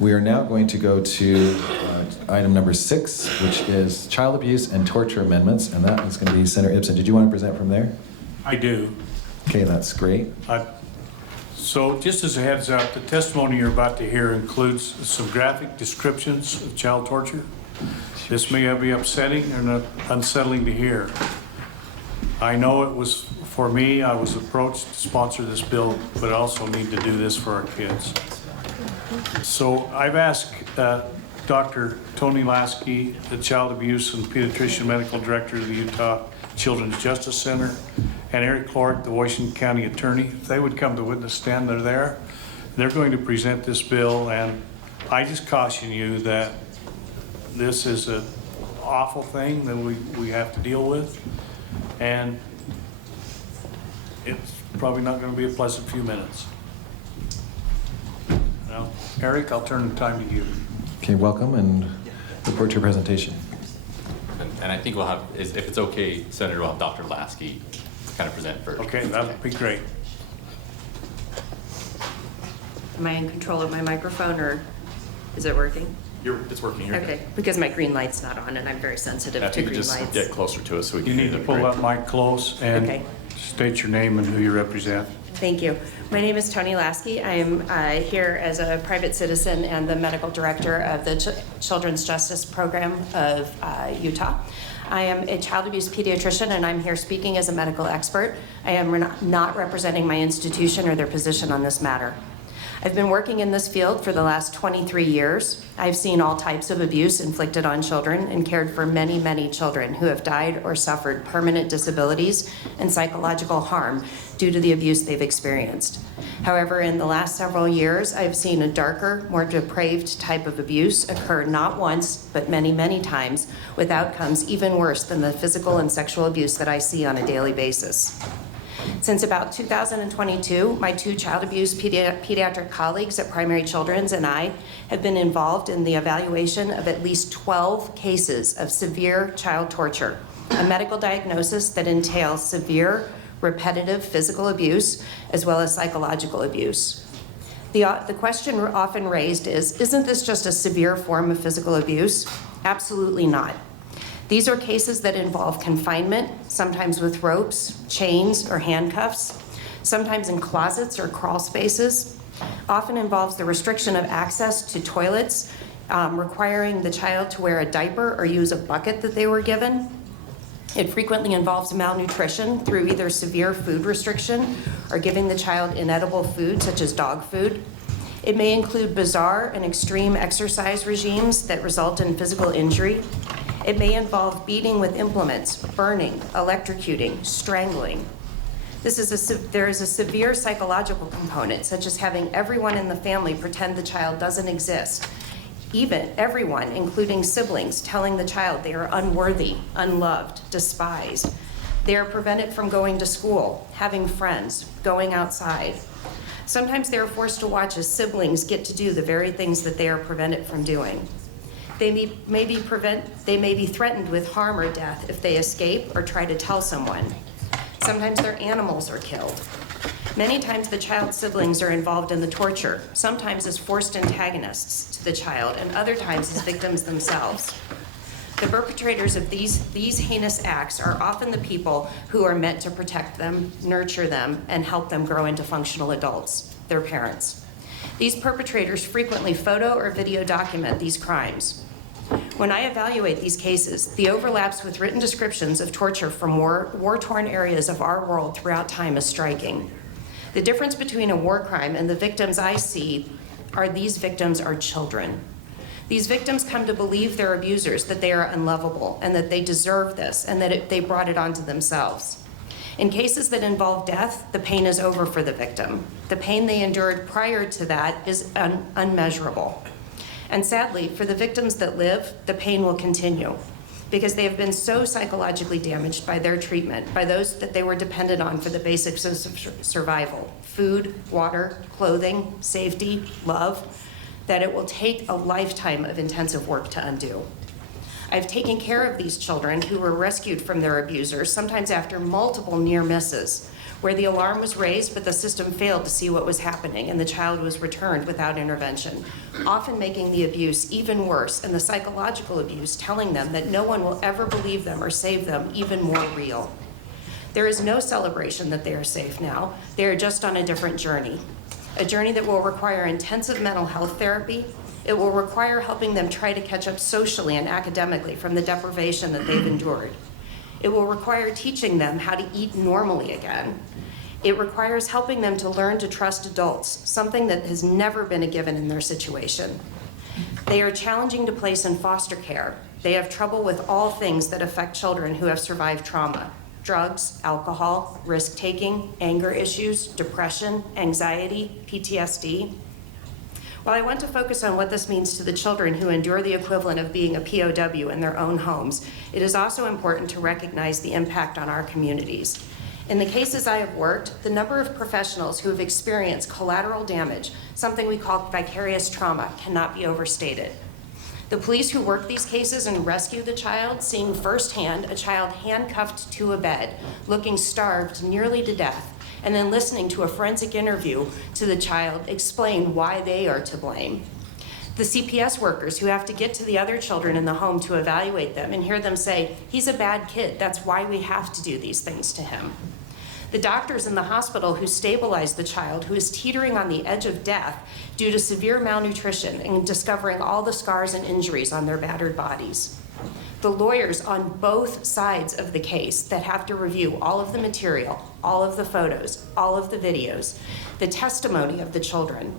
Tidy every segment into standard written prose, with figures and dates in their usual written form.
We are now going to go to item number 6, which is child abuse and torture amendments, and that is going to be Senator Ibsen. Did you want to present from there? I do. Okay, that's great. So just as a heads up, the testimony you're about to hear includes some graphic descriptions of child torture. This may be upsetting or not unsettling to hear. I know it was, for me, I was approached to sponsor this bill, but I also need to do this for our kids. So I've asked Dr. Toni Laskey, the Child Abuse and Pediatrician Medical Director of the Utah Children's Justice Center, and Eric Clark, the Washington County Attorney, if they would come to witness stand, they're there. They're going to present this bill, and I just caution you that this is an awful thing that we have to deal with, and it's probably not going to be a pleasant few minutes. Now, Eric, I'll turn the time to you. Okay, welcome, and look forward to your presentation. And I think we'll have, if it's okay, Senator, we'll have Dr. Laskey kind of present first. Okay, that would be great. Am I in control of my microphone, or is it working? It's working here. Okay, because my green light's not on, and I'm very sensitive If to you could green just lights. get closer to us so we You can hear need to the pull great. that mic close and Okay. state your name and who you represent. Thank you. My name is Toni Laskey. I am here as a private citizen and the medical director of the Children's Justice Program of Utah. I am a child abuse pediatrician, and I'm here speaking as a medical expert. I am not representing my institution or their position on this matter. I've been working in this field for the last 23 years. I've seen all types of abuse inflicted on children and cared for many, many children who have died or suffered permanent disabilities and psychological harm due to the abuse they've experienced. However, in the last several years, I've seen a darker, more depraved type of abuse occur not once, but many, many times, with outcomes even worse than the physical and sexual abuse that I see on a daily basis. Since about 2022, my 2 child abuse pediatric colleagues at Primary Children's and I have been involved in the evaluation of at least 12 cases of severe child torture, a medical diagnosis that entails severe, repetitive physical abuse, as well as psychological abuse. The question often raised is, isn't this just a severe form of physical abuse? Absolutely not. These are cases that involve confinement, sometimes with ropes, chains, or handcuffs, sometimes in closets or crawl spaces. Often involves the restriction of access to toilets, requiring the child to wear a diaper or use a bucket that they were given. It frequently involves malnutrition through either severe food restriction or giving the child inedible food, such as dog food. It may include bizarre and extreme exercise regimes that result in physical injury. It may involve beating with implements, burning, electrocuting, strangling. There is a severe psychological component, such as having everyone in the family pretend the child doesn't exist. Even everyone, including siblings, telling the child they are unworthy, unloved, despised. They are prevented from going to school, having friends, going outside. Sometimes they are forced to watch as siblings get to do the very things that they are prevented from doing. They may be threatened with harm or death if they escape or try to tell someone. Sometimes their animals are killed. Many times the child's siblings are involved in the torture, sometimes as forced antagonists to the child, and other times as victims themselves. The perpetrators of these heinous acts are often the people who are meant to protect them, nurture them, and help them grow into functional adults, their parents. These perpetrators frequently photo or video document these crimes. When I evaluate these cases, the overlaps with written descriptions of torture from war-torn areas of our world throughout time is striking. The difference between a war crime and the victims I see are these victims are children. These victims come to believe their abusers that they are unlovable and that they deserve this and that they brought it onto themselves. In cases that involve death, the pain is over for the victim. The pain they endured prior to that is unmeasurable. And sadly, for the victims that live, the pain will continue because they have been so psychologically damaged by their treatment, by those that they were dependent on for the basics of survival, food, water, clothing, safety, love, that it will take a lifetime of intensive work to undo. I've taken care of these children who were rescued from their abusers, sometimes after multiple near misses, where the alarm was raised but the system failed to see what was happening and the child was returned without intervention, often making the abuse even worse and the psychological abuse telling them that no one will ever believe them or save them even more real. There is no celebration that they are safe now. They are just on a different journey, a journey that will require intensive mental health therapy. It will require helping them try to catch up socially and academically from the deprivation that they've endured. It will require teaching them how to eat normally again. It requires helping them to learn to trust adults, something that has never been a given in their situation. They are challenging to place in foster care. They have trouble with all things that affect children who have survived trauma: drugs, alcohol, risk-taking, anger issues, depression, anxiety, PTSD. While I want to focus on what this means to the children who endure the equivalent of being a POW in their own homes, it is also important to recognize the impact on our communities. In the cases I have worked, the number of professionals who have experienced collateral damage, something we call vicarious trauma, cannot be overstated. The police who work these cases and rescue the child, seeing firsthand a child handcuffed to a bed, looking starved nearly to death, and then listening to a forensic interview to the child explain why they are to blame. The CPS workers who have to get to the other children in the home to evaluate them and hear them say, "He's a bad kid, that's why we have to do these things to him." The doctors in the hospital who stabilize the child who is teetering on the edge of death due to severe malnutrition and discovering all the scars and injuries on their battered bodies. The lawyers on both sides of the case that have to review all of the material, all of the photos, all of the videos, the testimony of the children.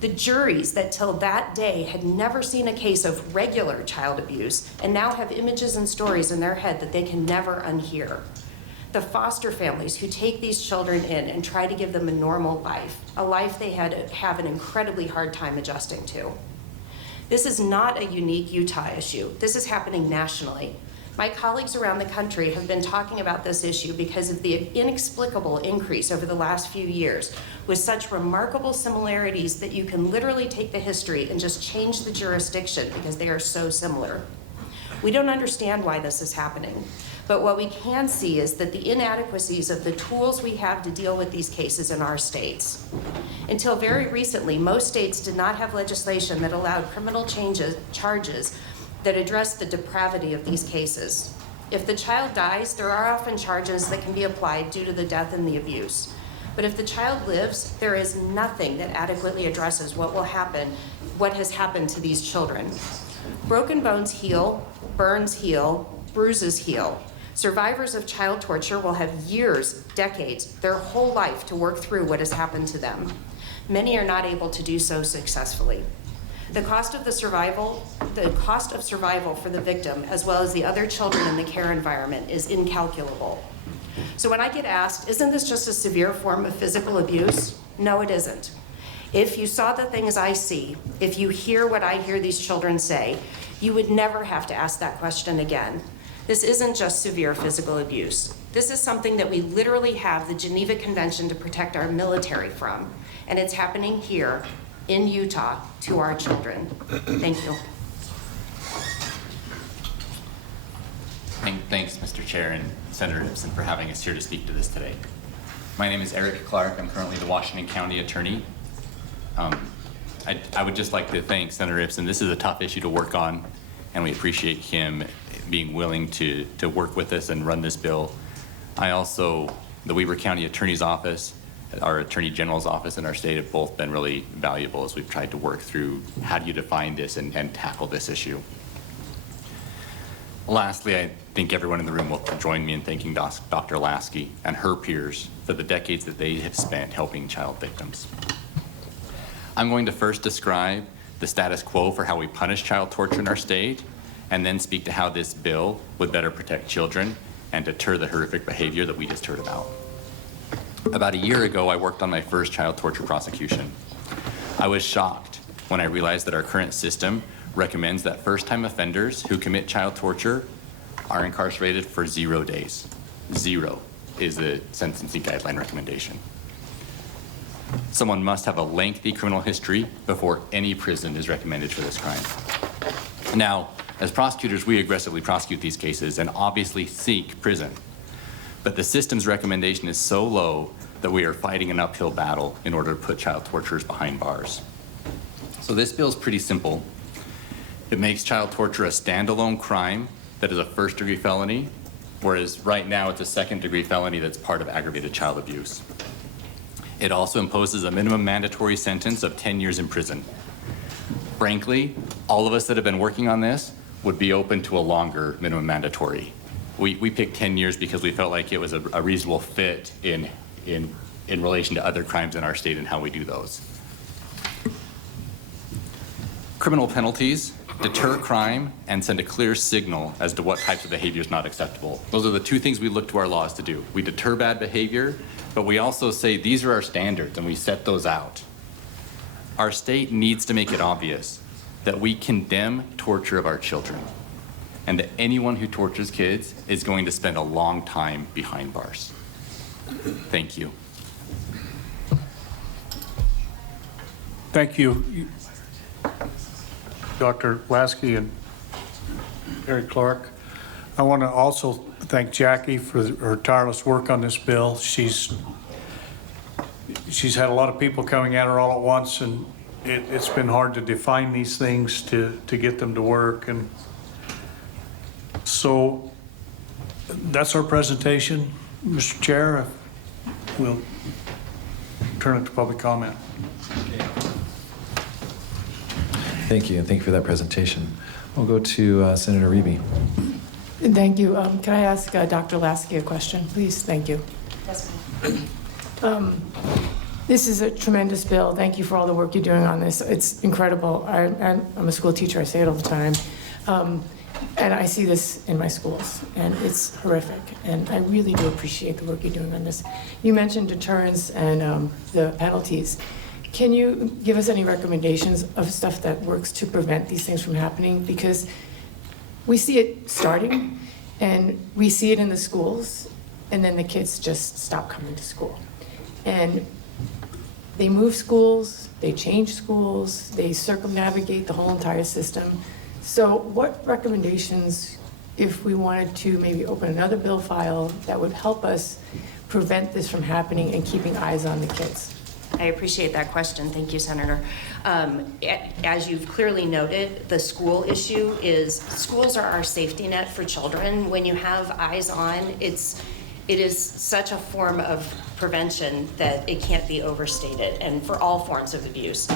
The juries that till that day had never seen a case of regular child abuse and now have images and stories in their head that they can never unhear. The foster families who take these children in and try to give them a normal life, a life they have an incredibly hard time adjusting to. This is not a unique Utah issue. This is happening nationally. My colleagues around the country have been talking about this issue because of the inexplicable increase over the last few years, with such remarkable similarities that you can literally take the history and just change the jurisdiction because they are so similar. We don't understand why this is happening, but what we can see is that the inadequacies of the tools we have to deal with these cases in our states. Until very recently, most states did not have legislation that allowed criminal charges that address the depravity of these cases. If the child dies, there are often charges that can be applied due to the death and the abuse. But if the child lives, there is nothing that adequately addresses what has happened to these children. Broken bones heal, burns heal, bruises heal. Survivors of child torture will have years, decades, their whole life to work through what has happened to them. Many are not able to do so successfully. The cost of survival for the victim, as well as the other children in the care environment, is incalculable. So when I get asked, isn't this just a severe form of physical abuse? No, it isn't. If you saw the things I see, if you hear what I hear these children say, you would never have to ask that question again. This isn't just severe physical abuse. This is something that we literally have the Geneva Convention to protect our military from, and it's happening here in Utah to our children. Thank you. Thanks, Mr. Chair and Senator Ibsen, for having us here to speak to this today. My name is Eric Clark. I'm currently the Washington County Attorney. I would just like to thank Senator Ibsen. This is a tough issue to work on, and we appreciate him being willing to work with us and run this bill. The Weber County Attorney's Office, our Attorney General's office in our state have both been really valuable as we've tried to work through how do you define this and tackle this issue. Lastly, I think everyone in the room will join me in thanking Dr. Laskey and her peers for the decades that they have spent helping child victims. I'm going to first describe the status quo for how we punish child torture in our state, and then speak to how this bill would better protect children and deter the horrific behavior that we just heard about. About a year ago, I worked on my first child torture prosecution. I was shocked when I realized that our current system recommends that first-time offenders who commit child torture are incarcerated for 0 days. 0 is the sentencing guideline recommendation. Someone must have a lengthy criminal history before any prison is recommended for this crime. Now, as prosecutors, we aggressively prosecute these cases and obviously seek prison. But the system's recommendation is so low that we are fighting an uphill battle in order to put child torturers behind bars. So this bill is pretty simple. It makes child torture a standalone crime that is a first-degree felony, whereas right now it's a second-degree felony that's part of aggravated child abuse. It also imposes a minimum mandatory sentence of 10 years in prison. Frankly, all of us that have been working on this would be open to a longer minimum mandatory. We picked 10 years because we felt like it was a reasonable fit in relation to other crimes in our state and how we do those. Criminal penalties deter crime and send a clear signal as to what types of behavior is not acceptable. Those are the two things we look to our laws to do. We deter bad behavior, but we also say these are our standards and we set those out. Our state needs to make it obvious that we condemn torture of our children and that anyone who tortures kids is going to spend a long time behind bars. Thank you. Thank you, Dr. Laskey and Harry Clark. I want to also thank Jackie for her tireless work on this bill. She's had a lot of people coming at her all at once, and it's been hard to define these things to get them to work. And so that's our presentation. Mr. Chair, we'll turn it to public comment. Thank you, and thank you for that presentation. We'll go to Senator Reeby. Thank you. Can I ask Dr. Laskey a question, please? Thank you. Yes, This is a tremendous bill. Thank you for all the work you're doing on this. It's incredible. I'm a school teacher. I say it all the time. And I see this in my schools, and it's horrific. And I really do appreciate the work you're doing on this. You mentioned deterrence and the penalties. Can you give us any recommendations of stuff that works to prevent these things from happening? Because we see it starting, and we see it in the schools, and then the kids just stop coming to school. And they move schools, they change schools, they circumnavigate the whole entire system. So what recommendations, if we wanted to maybe open another bill file, that would help us prevent this from happening and keeping eyes on the kids? I appreciate that question. Thank you, Senator. As you've clearly noted, the school issue is, schools are our safety net for children. When you have eyes on, it is such a form of prevention that it can't be overstated, and for all forms of abuse.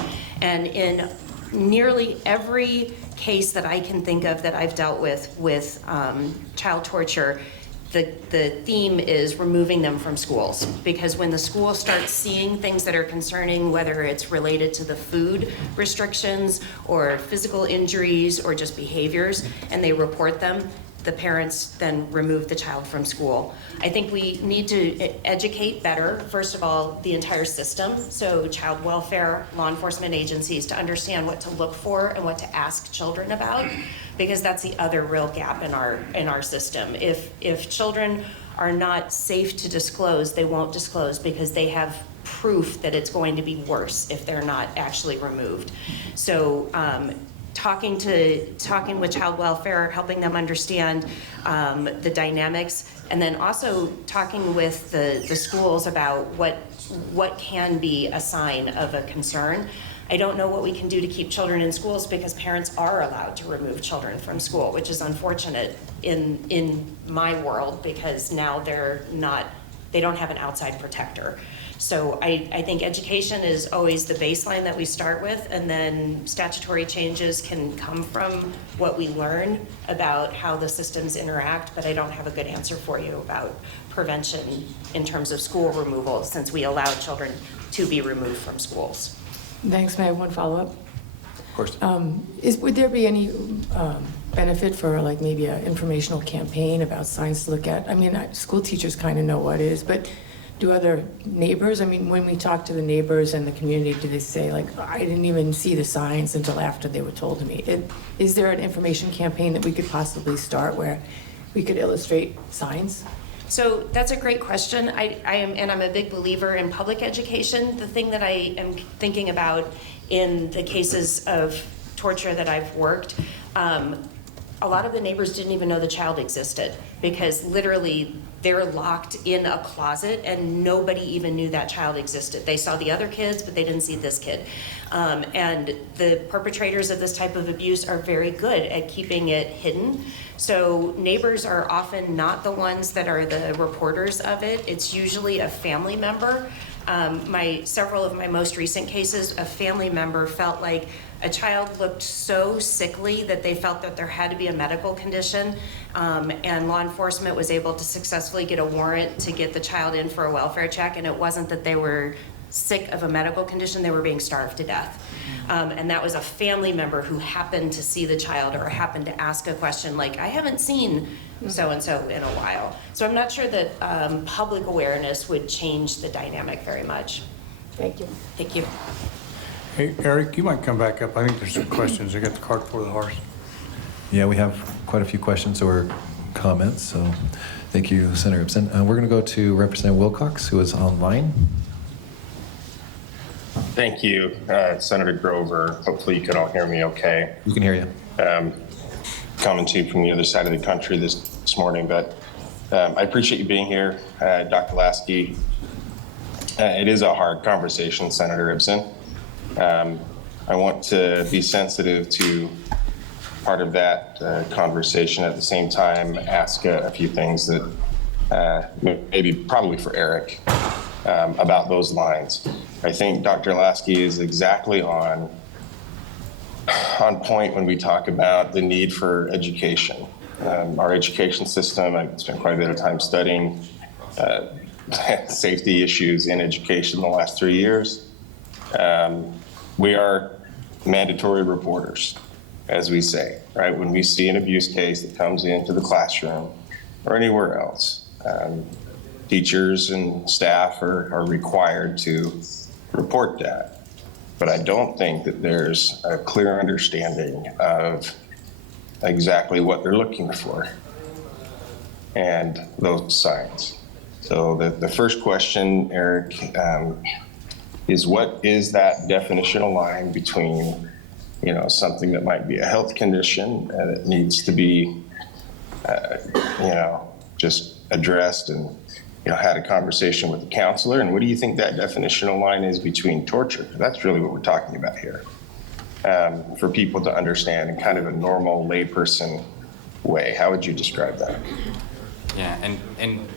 And in nearly every case that I can think of that I've dealt with child torture, the theme is removing them from schools, because when the school starts seeing things that are concerning, whether it's related to the food restrictions or physical injuries or just behaviors, and they report them, the parents then remove the child from school. I think we need to educate better, first of all, the entire system, so child welfare, law enforcement agencies, to understand what to look for and what to ask children about, because that's the other real gap in our system. If children are not safe to disclose, they won't disclose because they have proof that it's going to be worse if they're not actually removed. So talking with child welfare, helping them understand the dynamics, and then also talking with the schools about what can be a sign of a concern. I don't know what we can do to keep children in schools, because parents are allowed to remove children from school, which is unfortunate in my world, because now they don't have an outside protector. So I think education is always the baseline that we start with, and then statutory changes can come from what we learn about how the systems interact, but I don't have a good answer for you about prevention in terms of school removal, since we allow children to be removed from schools. Thanks. May I have one follow-up? Of course. Would there be any benefit for like maybe an informational campaign about signs to look at? I mean, school teachers kind of know what it is, but do other neighbors? I mean, when we talk to the neighbors and the community, do they say like, I didn't even see the signs until after they were told to me? Is there an information campaign that we could possibly start where we could illustrate signs? So that's a great question. I'm a big believer in public education. The thing that I am thinking about in the cases of torture that I've worked, a lot of the neighbors didn't even know the child existed, because literally they're locked in a closet and nobody even knew that child existed. They saw the other kids, but they didn't see this kid. And the perpetrators of this type of abuse are very good at keeping it hidden. So neighbors are often not the ones that are the reporters of it. It's usually a family member. Several of my most recent cases, a family member felt like a child looked so sickly that they felt that there had to be a medical condition, and law enforcement was able to successfully get a warrant to get the child in for a welfare check, and it wasn't that they were sick of a medical condition, they were being starved to death. And that was a family member who happened to see the child or happened to ask a question like, I haven't seen so-and-so in a while. So I'm not sure that public awareness would change the dynamic very much. Thank you. Thank you. Hey, Eric, you might come back up. I think there's some questions. I got the cart before the horse. Yeah, we have quite a few questions or comments, so thank you, Senator Ibsen. We're going to go to Representative Wilcox, who is online. Thank you, Senator Grover. Hopefully you can all hear me okay. We can hear you. Coming to you from the other side of the country this morning, but I appreciate you being here, Dr. Laskey. It is a hard conversation, Senator Ibsen. I want to be sensitive to part of that conversation. At the same time, ask a few things that maybe probably for Eric about those lines. I think Dr. Laskey is exactly on point when we talk about the need for education. Our education system, I've spent quite a bit of time studying safety issues in education in the last 3 years. We are mandatory reporters, as we say, right? When we see an abuse case that comes into the classroom or anywhere else, teachers and staff are required to report that. But I don't think that there's a clear understanding of exactly what they're looking for and those signs. So the first question, Eric, is what is that definitional line between, something that might be a health condition that needs to be, just addressed and, had a conversation with the counselor, and what do you think that definitional line is between torture? That's really what we're talking about here. For people to understand in kind of a normal layperson way, how would you describe that? Yeah, and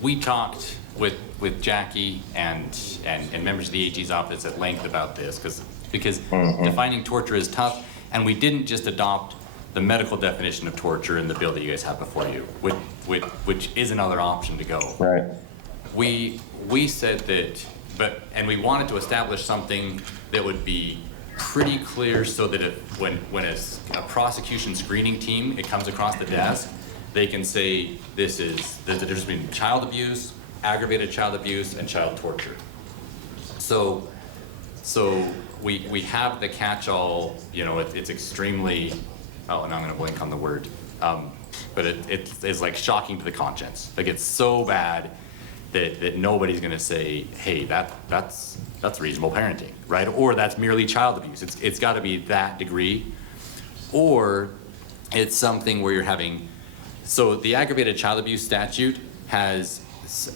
we talked with Jackie and members of the AG's office at length about this because defining torture is tough, and we didn't just adopt the medical definition of torture in the bill that you guys have before you, which is another option to go. Right. We said that, and we wanted to establish something that would be pretty clear so that when a prosecution screening team, it comes across the desk, they can say there's a difference between child abuse, aggravated child abuse, and child torture. So we have the catch-all, it's extremely, and I'm gonna blink on the word, but it's like shocking to the conscience. Like it's so bad that nobody's gonna say, hey, that's reasonable parenting, right? Or that's merely child abuse. It's gotta be that degree. Or it's something where you're having, so the aggravated child abuse statute has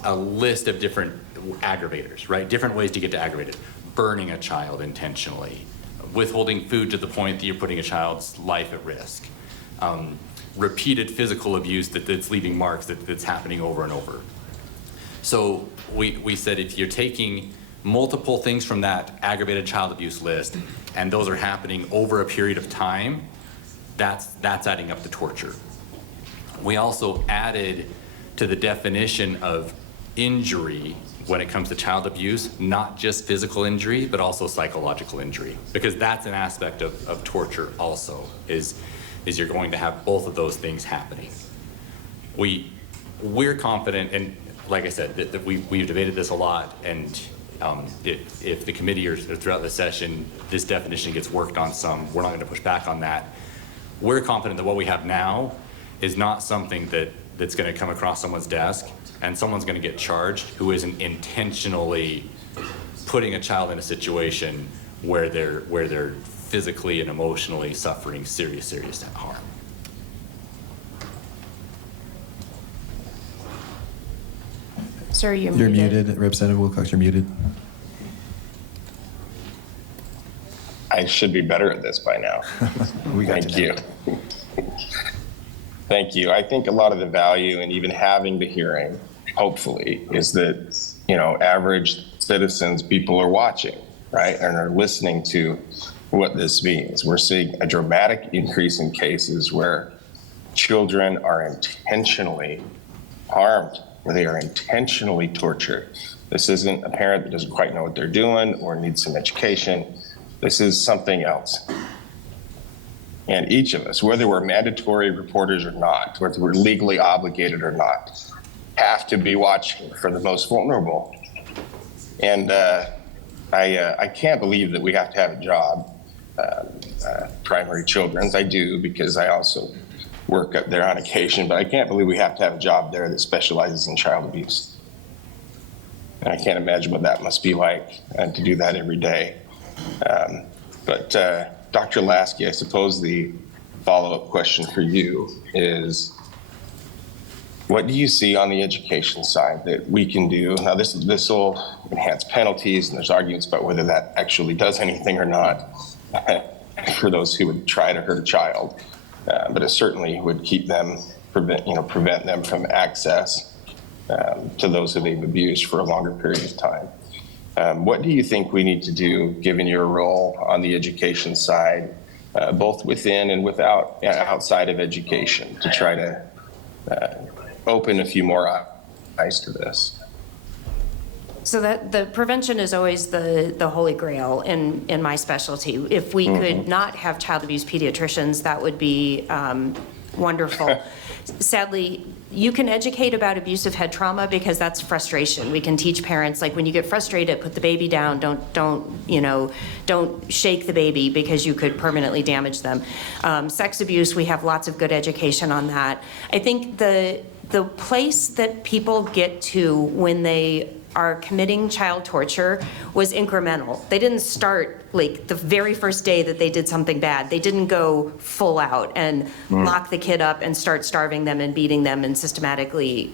a list of different aggravators, right? Different ways to get to aggravated. Burning a child intentionally, withholding food to the point that you're putting a child's life at risk, repeated physical abuse that's leaving marks that's happening over and over. So we said if you're taking multiple things from that aggravated child abuse list and those are happening over a period of time, that's adding up to torture. We also added to the definition of injury when it comes to child abuse, not just physical injury, but also psychological injury, because that's an aspect of torture also, is you're going to have both of those things happening. We're confident, and like I said, that we've debated this a lot, and if the committee or throughout the session, this definition gets worked on some, we're not going to push back on that. We're confident that what we have now is not something that's going to come across someone's desk and someone's going to get charged who isn't intentionally putting a child in a situation where they're physically and emotionally suffering serious harm. Sir, you're You're muted. muted. Representative Wilcox, you're muted. I should be better at this by now. We got Thank to you. Thank you. I think a lot of the value in even having the hearing, hopefully, is that, average citizens, people are watching, right, and are listening to what this means. We're seeing a dramatic increase in cases where children are intentionally harmed, where they are intentionally tortured. This isn't a parent that doesn't quite know what they're doing or needs some education. This is something else. And each of us, whether we're mandatory reporters or not, whether we're legally obligated or not, have to be watching for the most vulnerable. And I can't believe that we have to have a job, primary children's. I do, because I also work up there on occasion, but I can't believe we have to have a job there that specializes in child abuse. And I can't imagine what that must be like, and to do that every day. But Dr. Laskey, I suppose the follow-up question for you is, what do you see on the education side that we can do? Now, this will enhance penalties, and there's arguments about whether that actually does anything or not for those who would try to hurt a child. But it certainly would keep them, prevent them from access to those who they've abused for a longer period of time. What do you think we need to do, given your role on the education side, both within and outside of education, to try to open a few more eyes to this? So that the prevention is always the holy grail in my specialty. If we could not have child abuse pediatricians, that would be wonderful. Sadly, you can educate about abusive head trauma because that's frustration. We can teach parents, like, when you get frustrated, put the baby down. Don't shake the baby because you could permanently damage them. Sex abuse, we have lots of good education on that. I think the place that people get to when they are committing child torture was incremental. They didn't start like the very first day that they did something bad. They didn't go full out and lock the kid up and start starving them and beating them and systematically,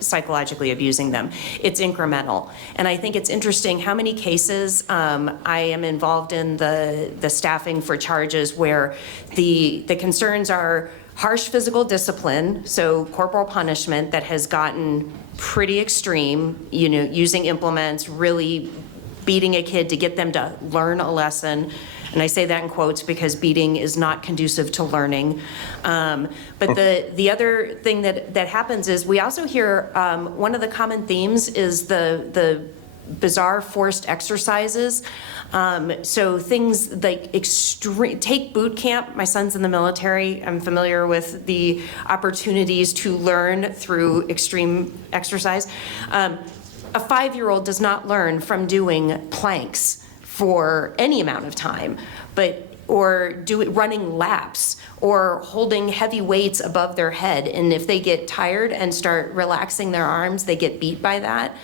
psychologically abusing them. It's incremental. And I think it's interesting how many cases I am involved in the staffing for charges where the concerns are harsh physical discipline, so corporal punishment that has gotten pretty extreme, using implements, really beating a kid to get them to learn a lesson. And I say that in quotes because beating is not conducive to learning. But the other thing that happens is we also hear one of the common themes is the bizarre forced exercises. So things like take boot camp. My son's in the military. I'm familiar with the opportunities to learn through extreme exercise. A 5-year-old does not learn from doing planks for any amount of time, or running laps or holding heavy weights above their head. And if they get tired and start relaxing their arms, they get beat by that.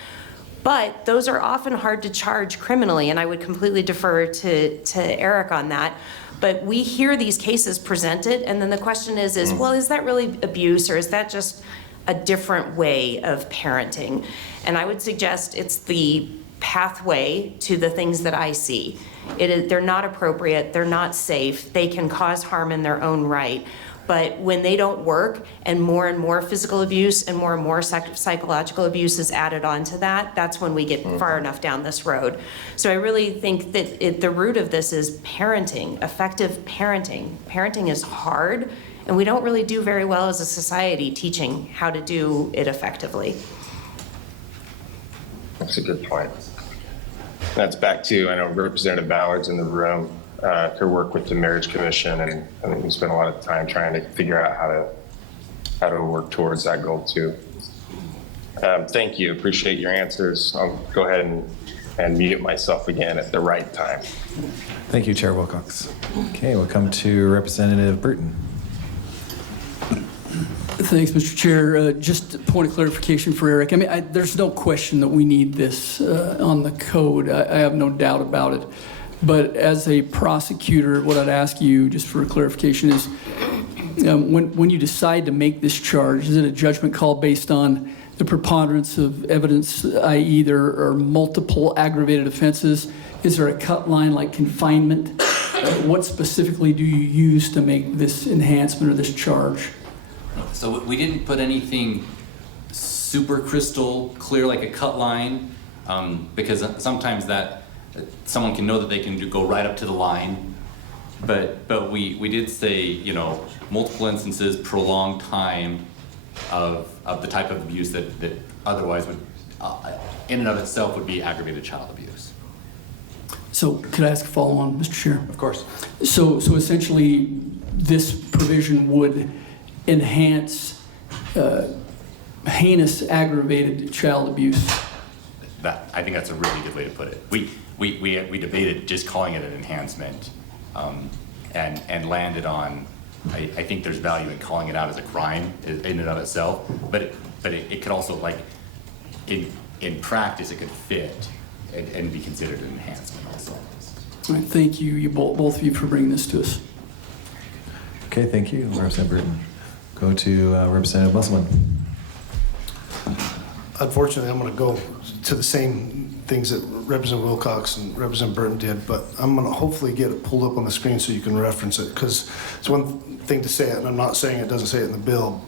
But those are often hard to charge criminally, and I would completely defer to Eric on that. But we hear these cases presented, and then the question is, well, is that really abuse, or is that just a different way of parenting? And I would suggest it's the pathway to the things that I see. They're not appropriate, they're not safe, they can cause harm in their own right. But when they don't work and more physical abuse and more psychological abuse is added on to that, that's when we get far enough down this road. So I really think that the root of this is parenting, effective parenting. Parenting is hard, and we don't really do very well as a society teaching how to do it effectively. That's a good point. That's back to, I know Representative Ballard's in the room, her work with the Marriage Commission, and I think we spent a lot of time trying to figure out how to work towards that goal too. Thank you, appreciate your answers. I'll go ahead and mute myself again at the right time. Thank you, Chair Wilcox. Okay, we'll come to Representative Burton. Thanks, Mr. Chair. Just a point of clarification for Eric. I mean, there's no question that we need this on the code. I have no doubt about it. But as a prosecutor, what I'd ask you, just for clarification, is when you decide to make this charge, is it a judgment call based on the preponderance of evidence, i.e. there are multiple aggravated offenses? Is there a cut line like confinement? What specifically do you use to make this enhancement or this charge? So we didn't put anything super crystal clear like a cut line, because sometimes that someone can know that they can go right up to the line. But we did say, you know, multiple instances, prolonged time of the type of abuse that otherwise would, in and of itself, would be aggravated child abuse. So could I ask a follow-on, Mr. Chair? Of course. So essentially, this provision would enhance heinous aggravated child abuse. I think that's a really good way to put it. We debated just calling it an enhancement, and landed on, I think there's value in calling it out as a crime in and of itself, but it could also, like, in practice, it could fit and be considered an enhancement also. All right, thank you, both of you, for bringing this to us. Okay, thank you, Representative Burton. Go to Representative Musselman. Unfortunately, I'm going to go to the same things that Representative Wilcox and Representative Burton did, but I'm going to hopefully get it pulled up on the screen so you can reference it, because it's one thing to say it, and I'm not saying it doesn't say it in the bill,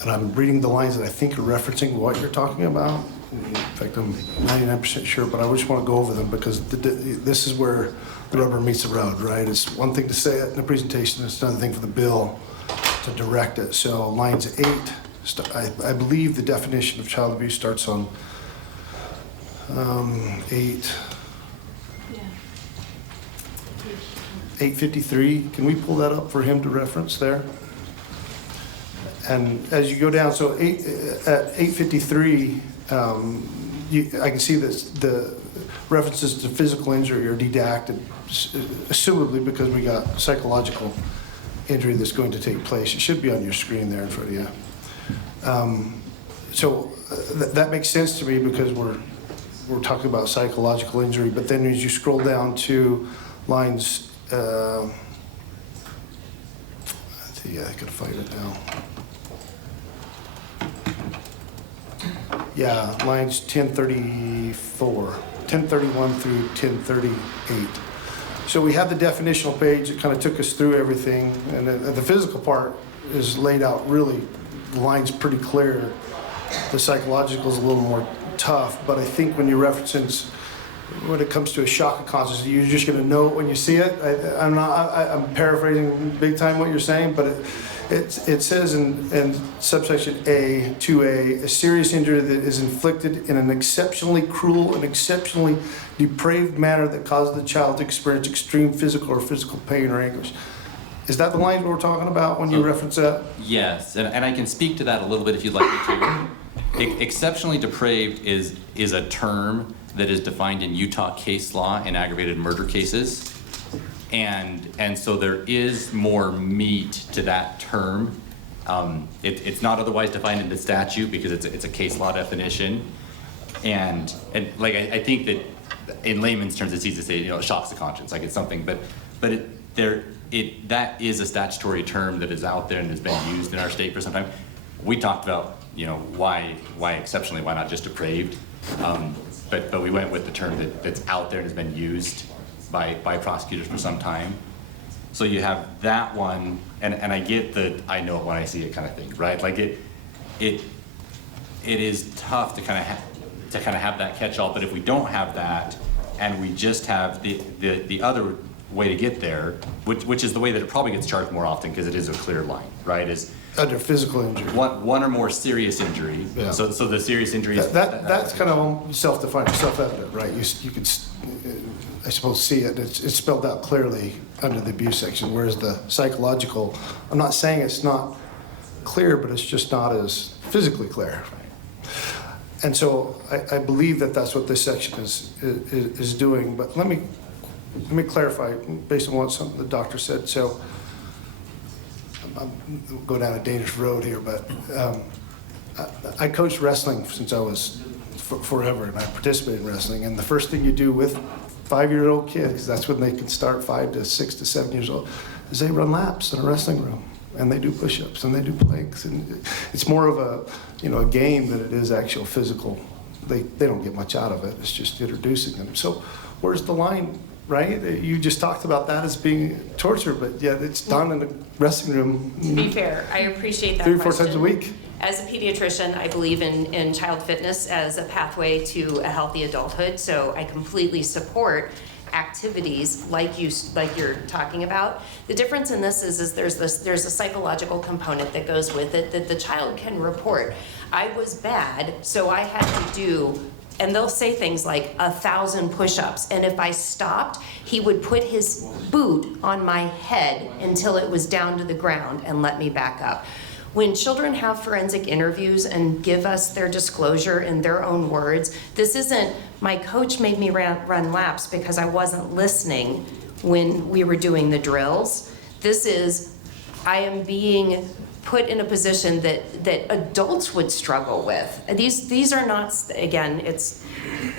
and I'm reading the lines that I think are referencing what you're talking about. In fact, I'm 99% sure, but I just want to go over them, because this is where the rubber meets the road, right? It's one thing to say it in the presentation, it's another thing for the bill to direct it. So lines 8, I believe the definition of child abuse starts on 853. Can we pull that up for him to reference there? And as you go down, so at 853, I can see that the references to physical injury are redacted, assumably because we got psychological injury that's going to take place. It should be on your screen there in front of you. So that makes sense to me, because we're talking about psychological injury, but then as you scroll down to lines, I could find it now. Yeah, lines 1031 through 1038. So we have the definitional page that kind of took us through everything, and the physical part is laid out really, the line's pretty clear. The psychological is a little more tough, but I think when you reference, when it comes to a shock of consciousness, you're just going to know it when you see it. I'm paraphrasing big time what you're saying, but it says in subsection A, 2A, a serious injury that is inflicted in an exceptionally cruel and exceptionally depraved manner that causes the child to experience extreme physical or physical pain or anguish. Is that the language we're talking about when you reference that? Yes, and I can speak to that a little bit if you'd like me to. Exceptionally depraved is a term that is defined in Utah case law in aggravated murder cases. And so there is more meat to that term. It's not otherwise defined in the statute because it's a case law definition. And like I think that in layman's terms it's easy to say, you know, it shocks the conscience, like it's something, but that is a statutory term that is out there and has been used in our state for some time. We talked about, you know, why exceptionally, why not just depraved? But we went with the term that's out there and has been used by prosecutors for some time. So you have that one, and I get the I know it when I see it kind of thing, right? Like it is tough to kind of have that catch-all. But if we don't have that, and we just have the other way to get there, which is the way that it probably gets charged more often because it is a clear line, right? Is under physical injury. One or more serious injury. Yeah. So the serious injury is that's kind of self-defined, self-evident, right? You could, I suppose, see it. It's spelled out clearly under the abuse section, whereas the psychological, I'm not saying it's not clear, but it's just not as physically clear. And so I believe that that's what this section is doing. But let me clarify based on what the doctor said. So I'm going down a dangerous road here, but I coached wrestling since I was forever, and I participated in wrestling. And the first thing you do with 5-year-old kids, because that's when they can start 5 to 6 to 7 years old, is they run laps in a wrestling room. and they do push-ups, and they do planks, and it's more of a game than it is actual physical. They don't get much out of it. It's just introducing them. So where's the line, right? You just talked about that as being torture, but yet it's done in the wrestling room. To be fair, I appreciate that 3 or 4 question. times a week. As a pediatrician, I believe in child fitness as a pathway to a healthy adulthood, so I completely support activities like you're talking about. The difference in this is there's a psychological component that goes with it that the child can report. I was bad, so I had to do, and they'll say things like 1,000 push-ups, and if I stopped, he would put his boot on my head until it was down to the ground and let me back up. When children have forensic interviews and give us their disclosure in their own words, this isn't, my coach made me run laps because I wasn't listening when we were doing the drills. This is, I am being put in a position that adults would struggle with. These are not, again, it's,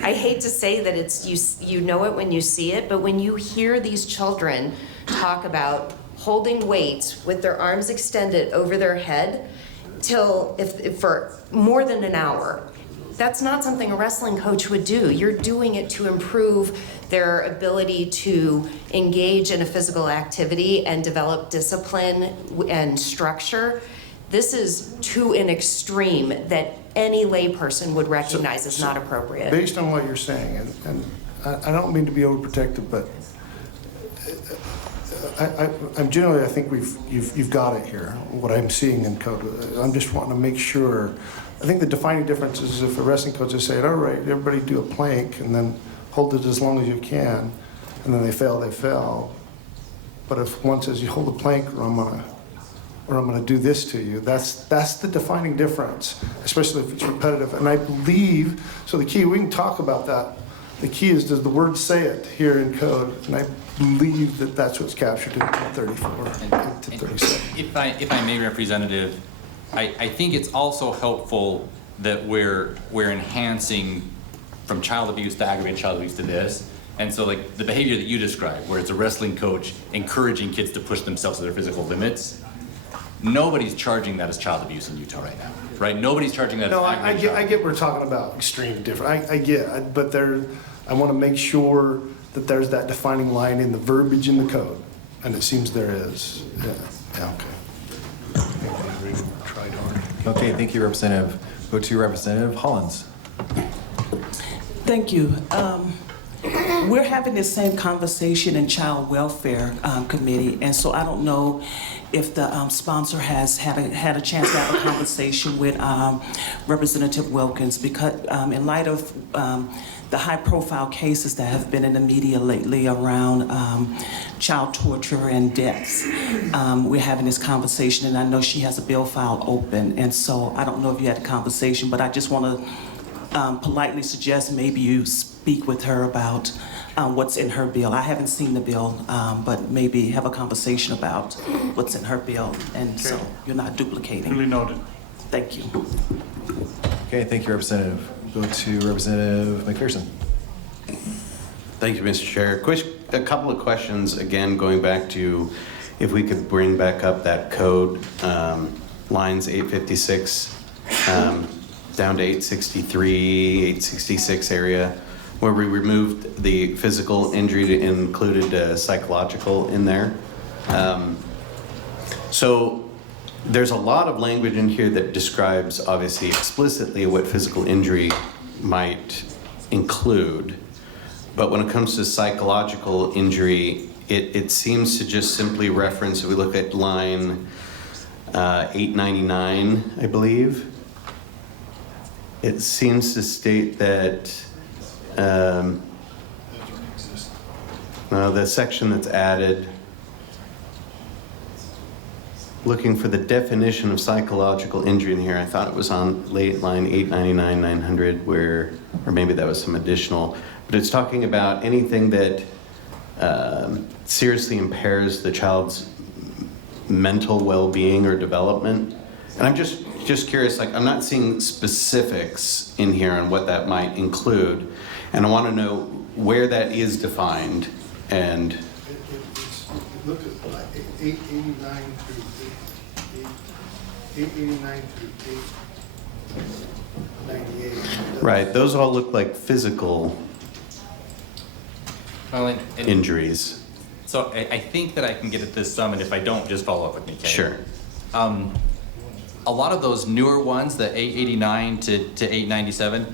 I hate to say that it's, you know it when you see it, but when you hear these children talk about holding weights with their arms extended over their head till if for more than an hour. That's not something a wrestling coach would do. You're doing it to improve their ability to engage in a physical activity and develop discipline and structure. This is to an extreme that any layperson would recognize as not appropriate. Based on what you're saying, and I don't mean to be overprotective, but I'm generally, I think you've got it here, what I'm seeing in code. I'm just wanting to make sure. I think the defining difference is if a wrestling coach is saying, all right, everybody do a plank and then hold it as long as you can, and then they fail. But if one says, you hold the plank or I'm gonna do this to you, that's the defining difference, especially if it's repetitive. And I believe, so the key, we can talk about that. The key is, does the word say it here in code? And I believe that that's what's captured in 34 and 37. If I may, Representative, I think it's also helpful that we're enhancing from child abuse to aggravated child abuse to this. And so like the behavior that you described, where it's a wrestling coach encouraging kids to push themselves to their physical limits, nobody's charging that as child abuse in Utah right now, right? Nobody's charging that No, as aggravated child I get we're talking about extreme different. I get, but I want to make sure that there's that defining line in the verbiage in the code, and it seems there is. Yeah, okay. Okay, thank you, Representative. Go to Representative Hollins. Thank you. We're having this same conversation in Child Welfare Committee, and so I don't know if the sponsor has had a chance to have a conversation with Representative Wilkins, because in light of the high-profile cases that have been in the media lately around child torture and deaths, we're having this conversation, and I know she has a bill file open, and so I don't know if you had a conversation, but I just want to politely suggest maybe you speak with her about what's in her bill. I haven't seen the bill, but maybe have a conversation about what's in her bill, and so you're not duplicating. Duly noted. Thank you. Okay, thank you, Representative. Go to Representative McPherson. Thank you, Mr. Chair. A couple of questions, again, going back to if we could bring back up that code, lines 856 down to 863, 866 area, where we removed the physical injury to included psychological in there. So there's a lot of language in here that describes, obviously, explicitly what physical injury might include. But when it comes to psychological injury, it seems to just simply reference, if we look at line 899, I believe, it seems to state that the section that's added, looking for the definition of psychological injury in here, I thought it was on late line 899, 900, or maybe that was some additional, but it's talking about anything that seriously impairs the child's mental well-being or development. And I'm just curious, like, I'm not seeing specifics in here on what that might include, and I want to know where that is defined. And Look at 889 through 889 through 898. Right, those all look like physical Well, and injuries. so I think that I can get at this some, and if I don't, just follow up with me, Kay. Sure. A lot of those newer ones, the 889 to 897,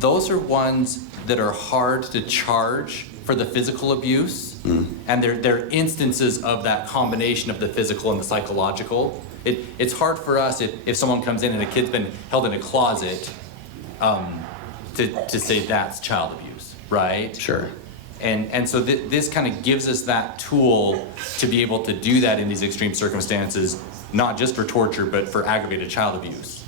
those are ones that are hard to charge for the physical abuse. And they're instances of that combination of the physical and the psychological. It's hard for us if someone comes in and a kid's been held in a closet to say that's child abuse, right? Sure. And so this kind of gives us that tool to be able to do that in these extreme circumstances, not just for torture, but for aggravated child abuse.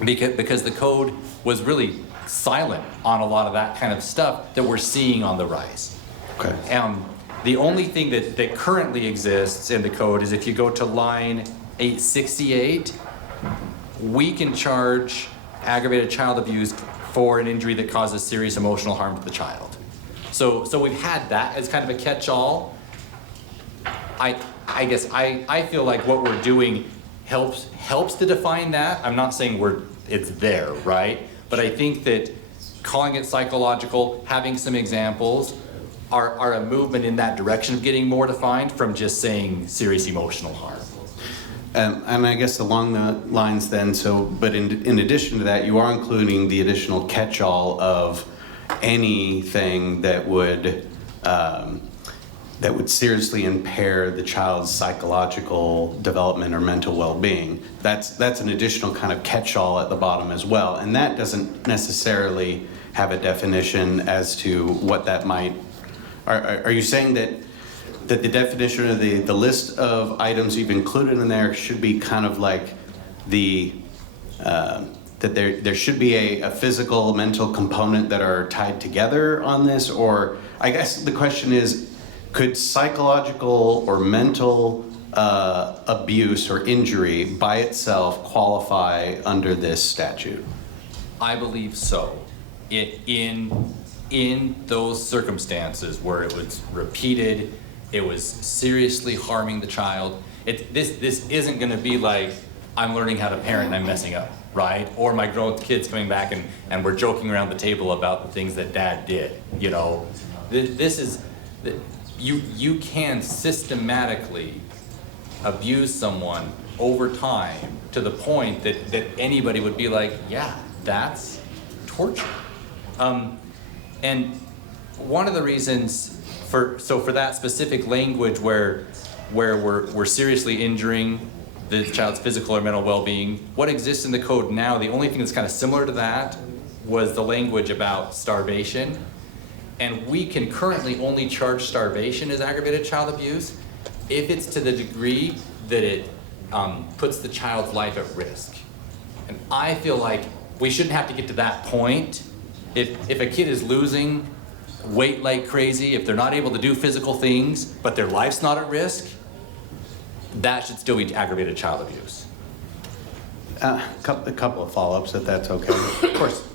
Because the code was really silent on a lot of that kind of stuff that we're seeing on the rise. Okay. The only thing that currently exists in the code is if you go to line 868, we can charge aggravated child abuse for an injury that causes serious emotional harm to the child. So we've had that as kind of a catch-all. I guess I feel like what we're doing helps to define that. I'm not saying it's there, right? But I think that calling it psychological, having some examples, are a movement in that direction of getting more defined from just saying serious emotional harm. And I guess along the lines then, but in addition to that, you are including the additional catch-all of anything that would seriously impair the child's psychological development or mental well-being. That's an additional kind of catch-all at the bottom as well. And that doesn't necessarily have a definition as to what that might. Are you saying that the definition of the list of items you've included in there should be kind of like that there should be a physical, mental component that are tied together on this? Or I guess the question is, could psychological or mental abuse or injury by itself qualify under this statute? I believe so. In those circumstances where it was repeated, it was seriously harming the child. This isn't going to be like I'm learning how to parent and I'm messing up, right? Or my grown kids coming back and we're joking around the table about the things that dad did. You know, this is you can systematically abuse someone over time to the point that anybody would be like, yeah, that's torture. And one of the reasons for that specific language where we're seriously injuring the child's physical or mental well-being, what exists in the code now, the only thing that's kind of similar to that was the language about starvation. And we can currently only charge starvation as aggravated child abuse if it's to the degree that it puts the child's life at risk. And I feel like we shouldn't have to get to that point. If a kid is losing weight like crazy, if they're not able to do physical things, but their life's not at risk, that should still be aggravated child abuse. A couple of follow-ups, if that's okay. Of course.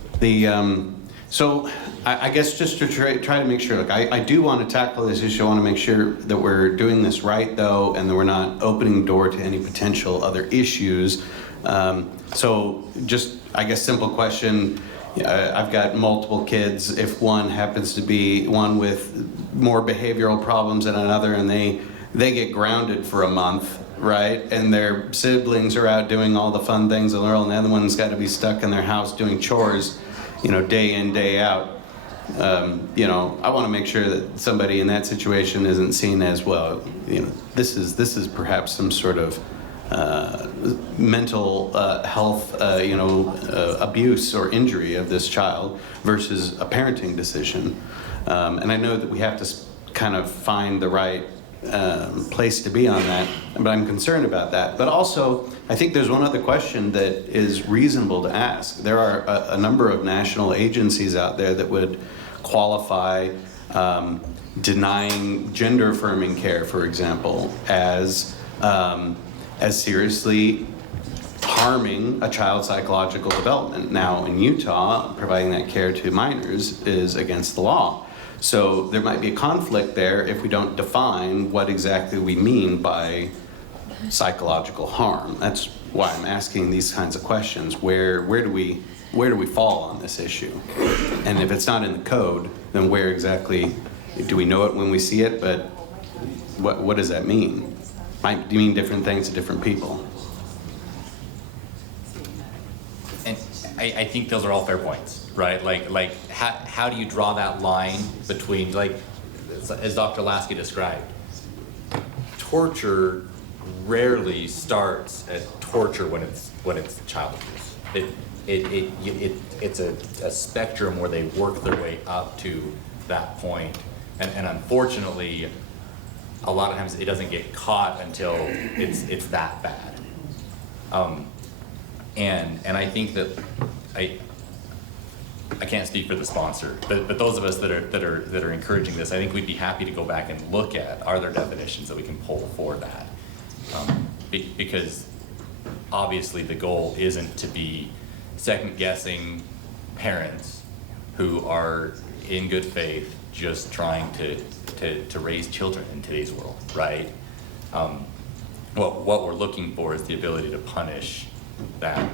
So I guess just to try to make sure, look, I do want to tackle this issue. I want to make sure that we're doing this right, though, and that we're not opening the door to any potential other issues. So just, I guess, simple question. I've got multiple kids. If one happens to be one with more behavioral problems than another, and they get grounded for a month, right? And their siblings are out doing all the fun things in the world, and the other one's got to be stuck in their house doing chores, day in, day out. I want to make sure that somebody in that situation isn't seen as, well, this is perhaps some sort of mental health, abuse or injury of this child versus a parenting decision. And I know that we have to kind of find the right place to be on that, but I'm concerned about that. But also, I think there's one other question that is reasonable to ask. There are a number of national agencies out there that would qualify denying gender-affirming care, for example, as seriously harming a child's psychological development. Now, in Utah, providing that care to minors is against the law. So there might be a conflict there if we don't define what exactly we mean by psychological harm. That's why I'm asking these kinds of questions. Where do we fall on this issue? And if it's not in the code, then where exactly do we know it when we see it? But what does that mean? Do you mean different things to different people? And I think those are all fair points, right? Like how do you draw that line between, like, as Dr. Laskey described, torture rarely starts at torture when it's child abuse. It's a spectrum where they work their way up to that point, and unfortunately, a lot of times it doesn't get caught until it's that bad. And I think that I can't speak for the sponsor, but those of us that are encouraging this, I think we'd be happy to go back and look at, are there definitions that we can pull for that? Because obviously the goal isn't to be second guessing parents who are in good faith just trying to raise children in today's world, right? What we're looking for is the ability to punish that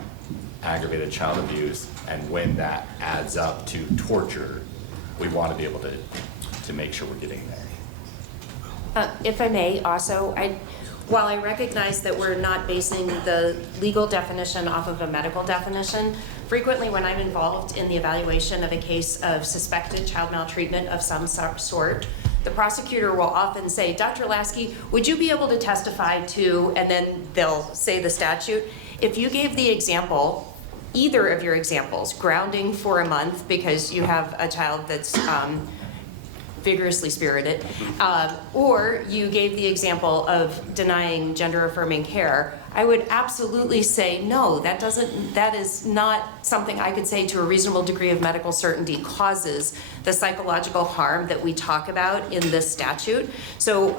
aggravated child abuse, and when that adds up to torture, we want to be able to make sure we're getting there. If I may, also, while I recognize that we're not basing the legal definition off of a medical definition, frequently when I'm involved in the evaluation of a case of suspected child maltreatment of some sort, the prosecutor will often say, Dr. Laskey, would you be able to testify to, and then they'll say the statute. If you gave the example, either of your examples, grounding for a month because you have a child that's vigorously spirited, or you gave the example of denying gender-affirming care, I would absolutely say no. That is not something I could say to a reasonable degree of medical certainty causes the psychological harm that we talk about in this statute. So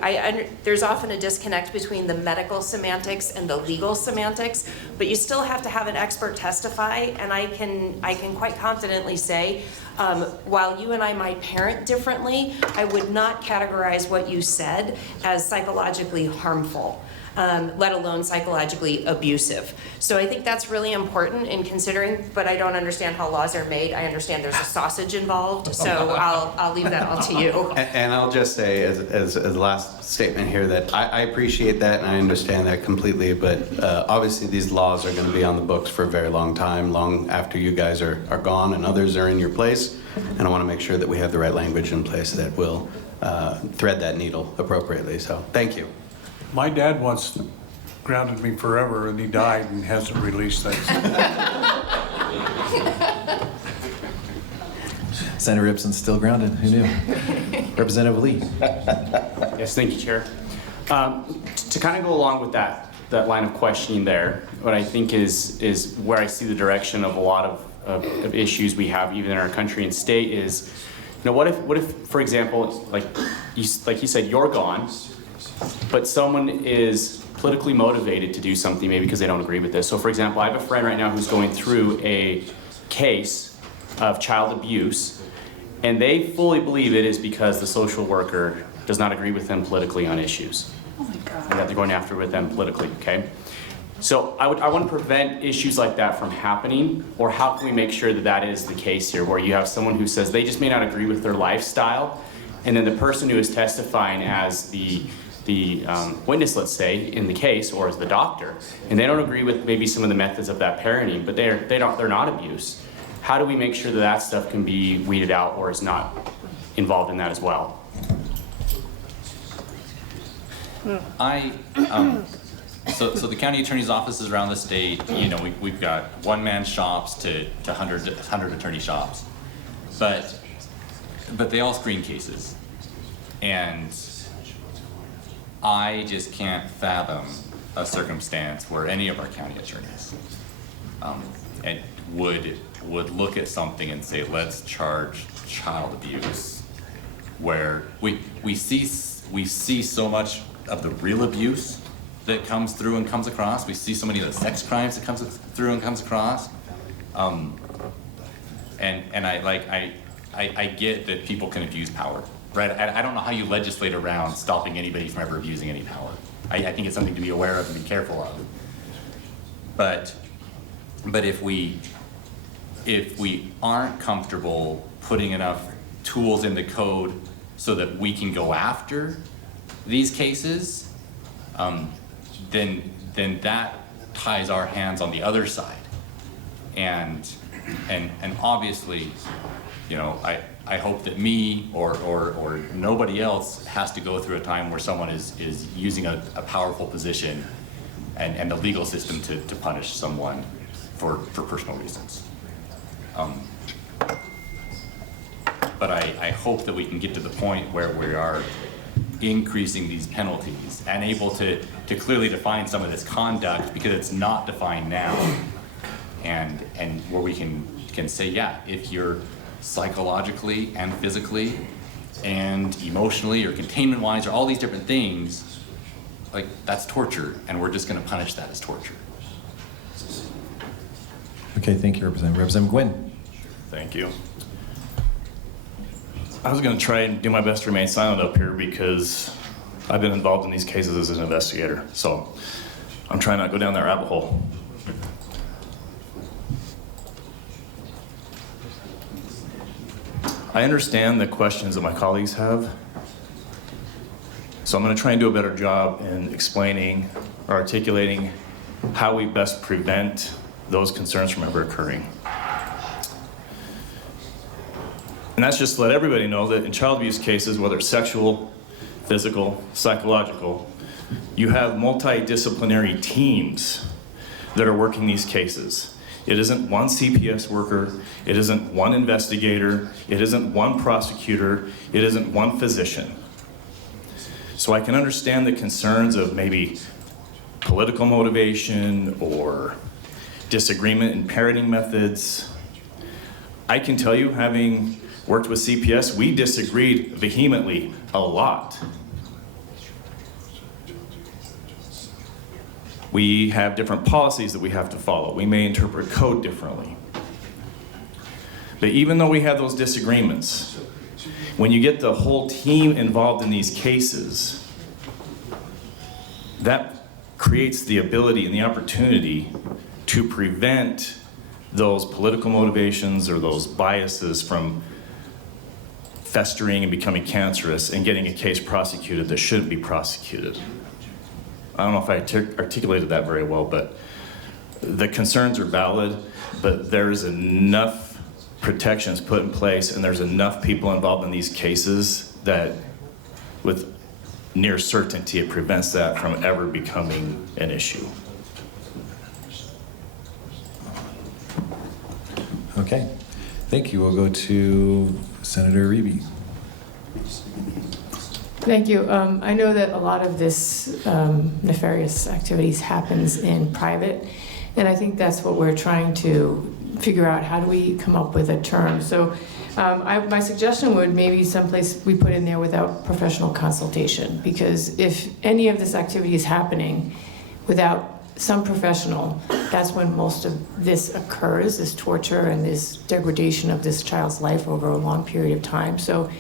there's often a disconnect between the medical semantics and the legal semantics, but you still have to have an expert testify, and I can quite confidently say, while you and I might parent differently, I would not categorize what you said as psychologically harmful, let alone psychologically abusive. So I think that's really important in considering, but I don't understand how laws are made. I understand there's a sausage involved, so I'll leave that all to you. And I'll just say as a last statement here that I appreciate that and I understand that completely, but obviously these laws are going to be on the books for a very long time, long after you guys are gone and others are in your place. And I want to make sure that we have the right language in place that will thread that needle appropriately. So thank you. My dad once grounded me forever, and he died and hasn't released things. Senator Ibsen's still grounded. Who knew? Representative Lee. Yes, thank you, Chair. To kind of go along with that line of questioning there, what I think is where I see the direction of a lot of issues we have even in our country and state is, what if, for example, like you said, you're gone, but someone is politically motivated to do something maybe because they don't agree with this. So for example, I have a friend right now who's going through a case of child abuse, and they fully believe it is because the social worker does not agree with them politically on issues. Oh my God. And that they're going after with them politically, okay? So I want to prevent issues like that from happening, or how can we make sure that that is the case here, where you have someone who says they just may not agree with their lifestyle, and then the person who is testifying as the witness, let's say, in the case, or as the doctor, and they don't agree with maybe some of the methods of that parenting, but they're not abuse. How do we make sure that that stuff can be weeded out or is not involved in that as well? So the county attorney's offices around the state, we've got one-man shops to 100 attorney shops, but they all screen cases, and I just can't fathom a circumstance where any of our county attorneys and would look at something and say, let's charge child abuse, where we see so much of the real abuse that comes through and comes across. We see so many of the sex crimes that comes through and comes across. And I get that people can abuse power, right? I don't know how you legislate around stopping anybody from ever abusing any power. I think it's something to be aware of and be careful of. But if we aren't comfortable putting enough tools in the code so that we can go after these cases, then that ties our hands on the other side. And obviously, you know, I hope that me or nobody else has to go through a time where someone is using a powerful position and the legal system to punish someone for personal reasons. But I hope that we can get to the point where we are increasing these penalties and able to clearly define some of this conduct, because it's not defined now. And where we can say, yeah, if you're psychologically and physically and emotionally or containment-wise or all these different things, like, that's torture, and we're just gonna punish that as torture. Okay, thank you, Representative. Representative Gwynn. Thank you. I was going to try and do my best to remain silent up here because I've been involved in these cases as an investigator. So I'm trying not to go down that rabbit hole. I understand the questions that my colleagues have. So I'm going to try and do a better job in explaining or articulating how we best prevent those concerns from ever occurring. And that's just to let everybody know that in child abuse cases, whether it's sexual, physical, psychological, you have multidisciplinary teams that are working these cases. It isn't one CPS worker, it isn't one investigator, it isn't one prosecutor, it isn't one physician. So I can understand the concerns of maybe political motivation or disagreement in parenting methods. I can tell you, having worked with CPS, we disagreed vehemently a lot. We have different policies that we have to follow. We may interpret code differently. But even though we have those disagreements, when you get the whole team involved in these cases, that creates the ability and the opportunity to prevent those political motivations or those biases from festering and becoming cancerous and getting a case prosecuted that shouldn't be prosecuted. I don't know if I articulated that very well, but the concerns are valid, but there's enough protections put in place and there's enough people involved in these cases that with near certainty it prevents that from ever becoming an issue. Okay, thank you. We'll go to Senator Reeby. Thank you. I know that a lot of this nefarious activities happens in private, and I think that's what we're trying to figure out. How do we come up with a term? So my suggestion would maybe someplace we put in there without professional consultation, because if any of this activity is happening without some professional, that's when most of this occurs, this torture and this degradation of this child's life over a long period of time. So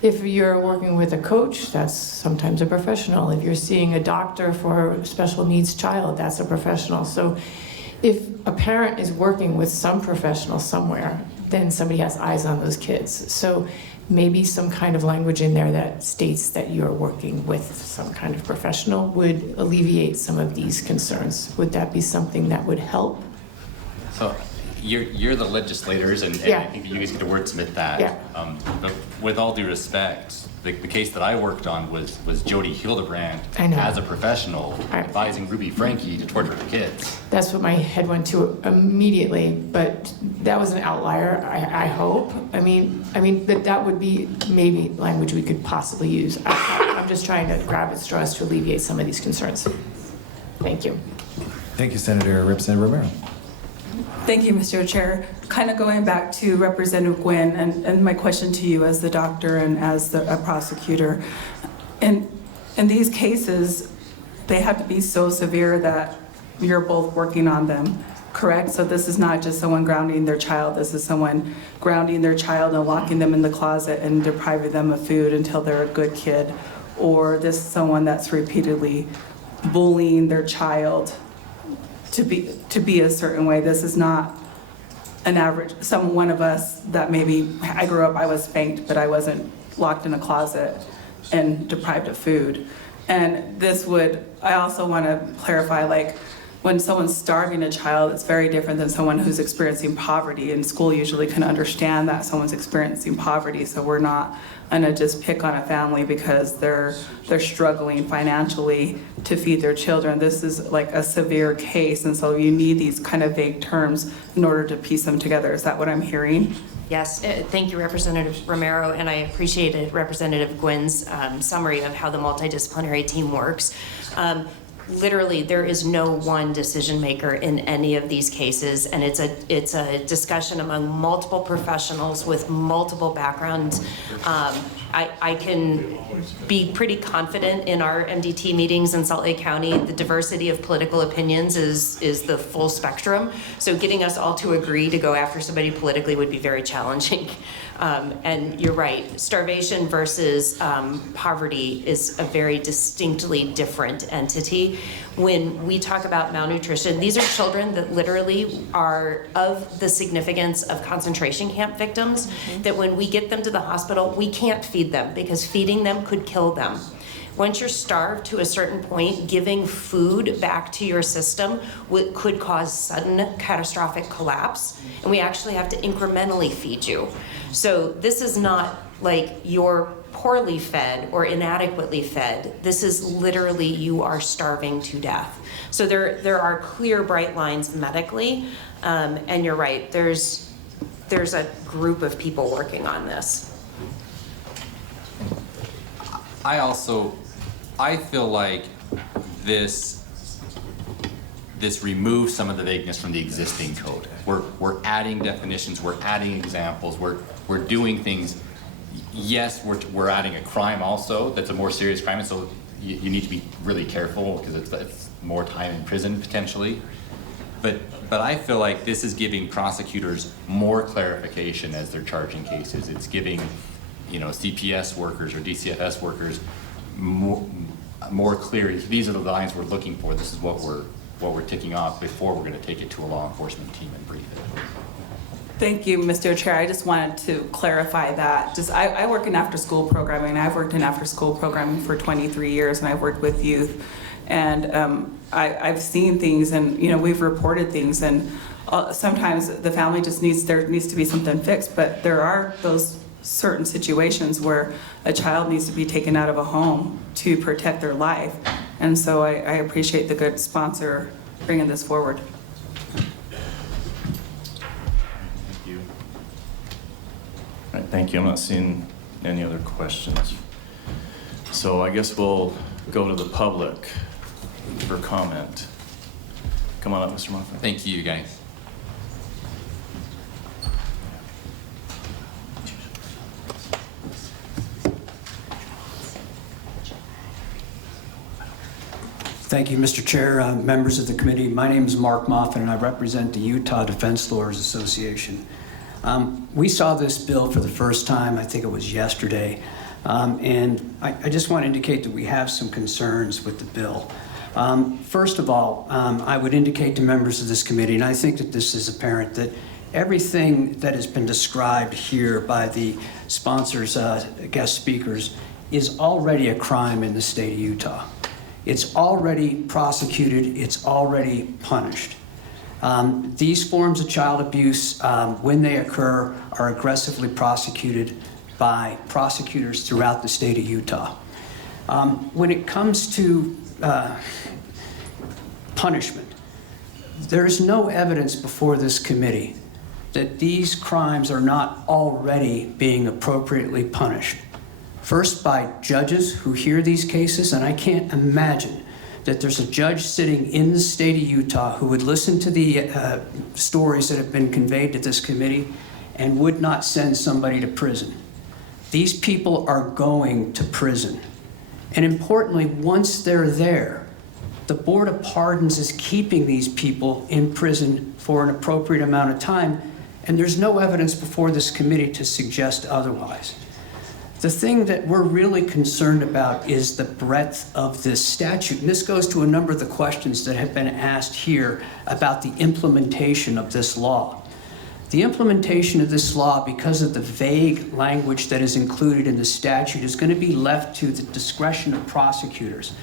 if you're working with a coach, that's sometimes a professional. If you're seeing a doctor for a special needs child, that's a professional. So if a parent is working with some professional somewhere, then somebody has eyes on those kids. So maybe some kind of language in there that states that you're working with some kind of professional would alleviate some of these concerns. Would that be something that would help? So you're the legislators, and Yeah. I think you guys get to wordsmith that. Yeah. But with all due respect, the case that I worked on was Jody Hildebrand I know. as a professional Right. advising Ruby Frankie to torture her kids. That's what my head went to immediately, but that was an outlier, I hope. I mean, that would be maybe language we could possibly use. I'm just trying to grab at straws to alleviate some of these concerns. Thank you. Thank you, Senator. Representative Romero. Thank you, Mr. Chair. Kind of going back to Representative Gwynn and my question to you as the doctor and as a prosecutor. In these cases, they have to be so severe that you're both working on them, correct? So this is not just someone grounding their child. This is someone grounding their child and locking them in the closet and depriving them of food until they're a good kid. Or this is someone that's repeatedly bullying their child to be a certain way. This is not an average, one of us that maybe, I grew up, I was spanked, but I wasn't locked in a closet and deprived of food. And I also want to clarify, like, when someone's starving a child, it's very different than someone who's experiencing poverty. And school usually can understand that someone's experiencing poverty, so we're not gonna just pick on a family because they're struggling financially to feed their children. This is like a severe case, and so you need these kind of vague terms in order to piece them together. Is that what I'm hearing? Yes, thank you, Representative Romero, and I appreciated Representative Gwynn's summary of how the multidisciplinary team works. Literally, there is no one decision maker in any of these cases, and it's a discussion among multiple professionals with multiple backgrounds. I can be pretty confident in our MDT meetings in Salt Lake County. The diversity of political opinions is the full spectrum. So getting us all to agree to go after somebody politically would be very challenging. And you're right, starvation versus poverty is a very distinctly different entity. When we talk about malnutrition, these are children that literally are of the significance of concentration camp victims, that when we get them to the hospital, we can't feed them because feeding them could kill them. Once you're starved to a certain point, giving food back to your system could cause sudden catastrophic collapse, and we actually have to incrementally feed you. So this is not like you're poorly fed or inadequately fed. This is literally you are starving to death. So there are clear, bright lines medically, and you're right, there's a group of people working on this. I feel like this removes some of the vagueness from the existing code. We're adding definitions, we're adding examples, we're doing things. Yes, we're adding a crime also that's a more serious crime, and so you need to be really careful because it's more time in prison potentially. But I feel like this is giving prosecutors more clarification as they're charging cases. It's giving, CPS workers or DCFS workers more clear. These are the lines we're looking for. This is what we're ticking off before we're going to take it to a law enforcement team and brief it. Thank you, Mr. Chair. I just wanted to clarify that. I work in after-school programming. I've worked in after-school programming for 23 years, and I've worked with youth. And I've seen things, and we've reported things, and sometimes the family there needs to be something fixed. But there are those certain situations where a child needs to be taken out of a home to protect their life. And so I appreciate the good sponsor bringing this forward. All right, thank you. I'm not seeing any other questions. So I guess we'll go to the public for comment. Come on up, Mr. Moffett. Thank you, guys. Thank you, Mr. Chair, members of the committee. My name is Mark Moffett, and I represent the Utah Defense Lawyers Association. We saw this bill for the first time, I think it was yesterday, and I just want to indicate that we have some concerns with the bill. First of all, I would indicate to members of this committee, and I think that this is apparent, that everything that has been described here by the sponsors, guest speakers, is already a crime in the state of Utah. It's already prosecuted, it's already punished. These forms of child abuse, when they occur, are aggressively prosecuted by prosecutors throughout the state of Utah. When it comes to punishment, there is no evidence before this committee that these crimes are not already being appropriately punished. First, by judges who hear these cases, and I can't imagine that there's a judge sitting in the state of Utah who would listen to the stories that have been conveyed to this committee and would not send somebody to prison. These people are going to prison. And importantly, once they're there, the Board of Pardons is keeping these people in prison for an appropriate amount of time, and there's no evidence before this committee to suggest otherwise. The thing that we're really concerned about is the breadth of this statute. And this goes to a number of the questions that have been asked here about the implementation of this law. The implementation of this law, because of the vague language that is included in the statute, is going to be left to the discretion of prosecutors,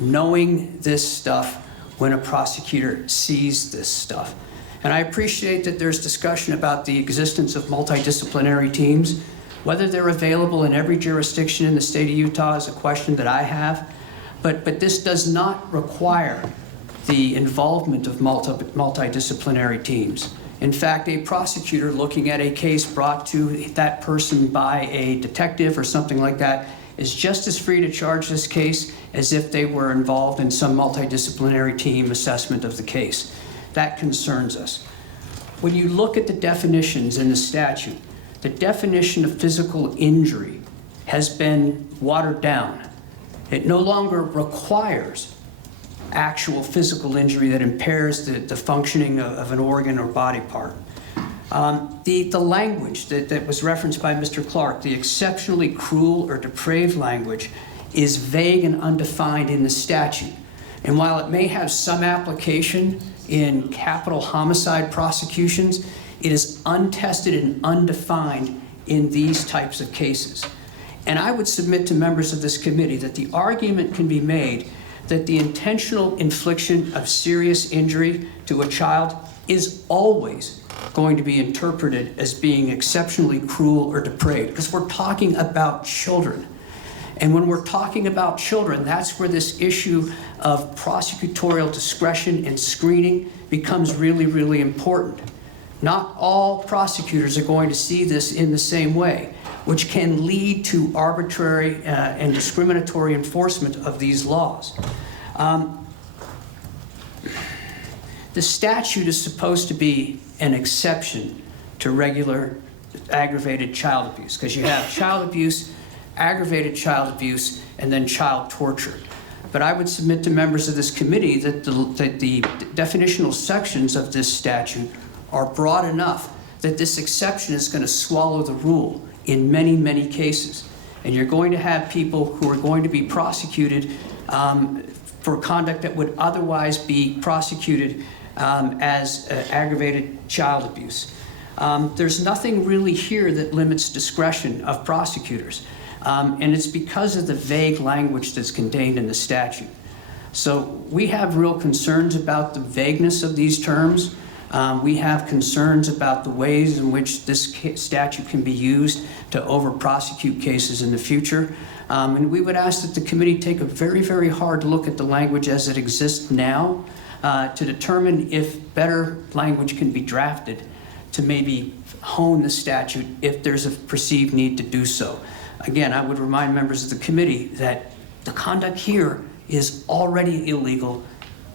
knowing this stuff when a prosecutor sees this stuff. And I appreciate that there's discussion about the existence of multidisciplinary teams. Whether they're available in every jurisdiction in the state of Utah is a question that I have, but this does not require the involvement of multidisciplinary teams. In fact, a prosecutor looking at a case brought to that person by a detective or something like that is just as free to charge this case as if they were involved in some multidisciplinary team assessment of the case. That concerns us. When you look at the definitions in the statute, the definition of physical injury has been watered down. It no longer requires actual physical injury that impairs the functioning of an organ or body part. The language that was referenced by Mr. Clark, the exceptionally cruel or depraved language, is vague and undefined in the statute. And while it may have some application in capital homicide prosecutions, it is untested and undefined in these types of cases. And I would submit to members of this committee that the argument can be made that the intentional infliction of serious injury to a child is always going to be interpreted as being exceptionally cruel or depraved, because we're talking about children. And when we're talking about children, that's where this issue of prosecutorial discretion and screening becomes really, really important. Not all prosecutors are going to see this in the same way, which can lead to arbitrary and discriminatory enforcement of these laws. The statute is supposed to be an exception to regular aggravated child abuse, because you have child abuse, aggravated child abuse, and then child torture. But I would submit to members of this committee that the definitional sections of this statute are broad enough that this exception is going to swallow the rule in many, many cases. And you're going to have people who are going to be prosecuted for conduct that would otherwise be prosecuted as aggravated child abuse. There's nothing really here that limits discretion of prosecutors. And it's because of the vague language that's contained in the statute. So we have real concerns about the vagueness of these terms. We have concerns about the ways in which this statute can be used to over-prosecute cases in the future. And we would ask that the committee take a very, very hard look at the language as it exists now to determine if better language can be drafted to maybe hone the statute if there's a perceived need to do so. Again, I would remind members of the committee that the conduct here is already illegal,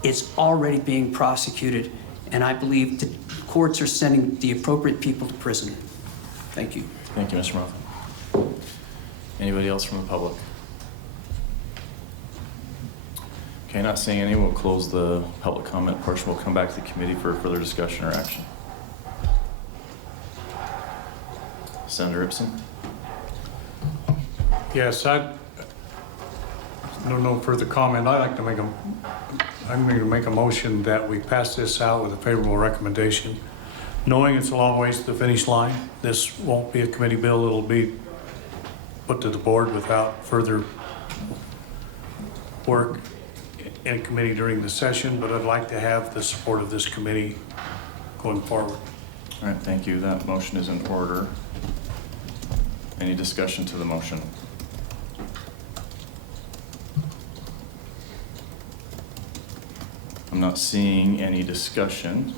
it's already being prosecuted, and I believe the courts are sending the appropriate people to prison. Thank you. Thank you, Mr. Murphy. Anybody else from the public? Okay, not seeing any, we'll close the public comment portion. We'll come back to the committee for further discussion or action. Senator Ipson? Yes, no further comment. I'm going to make a motion that we pass this out with a favorable recommendation, knowing it's a long ways to the finish line. This won't be a committee bill. It'll be put to the board without further work in committee during the session, but I'd like to have the support of this committee going forward. All right, thank you. That motion is in order. Any discussion to the motion? I'm not seeing any discussion.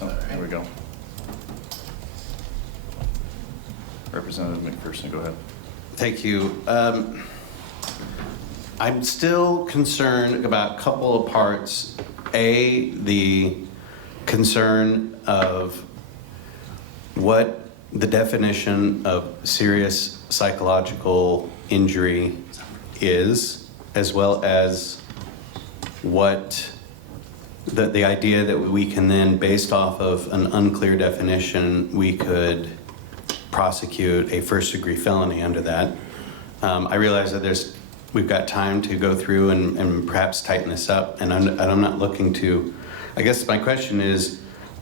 Oh, here we go. Representative McPherson, go ahead. Thank you. I'm still concerned about a couple of parts. A, the concern of what the definition of serious psychological injury is, as well as what the idea that we can then, based off of an unclear definition, we could prosecute a first-degree felony under that. I realize that we've got time to go through and perhaps tighten this up, and I'm not looking to, I guess my question is,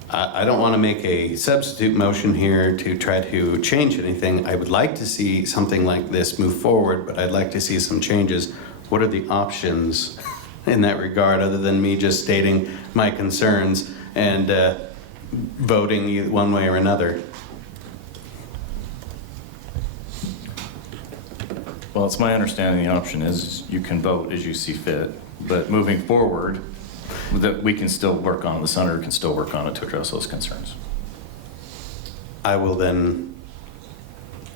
I don't want to make a substitute motion here to try to change anything. I would like to see something like this move forward, but I'd like to see some changes. What are the options in that regard, other than me just stating my concerns and voting either one way or another? Well, it's my understanding the option is you can vote as you see fit, but moving forward, that we can still work on, the senator can still work on it to address those concerns. I will then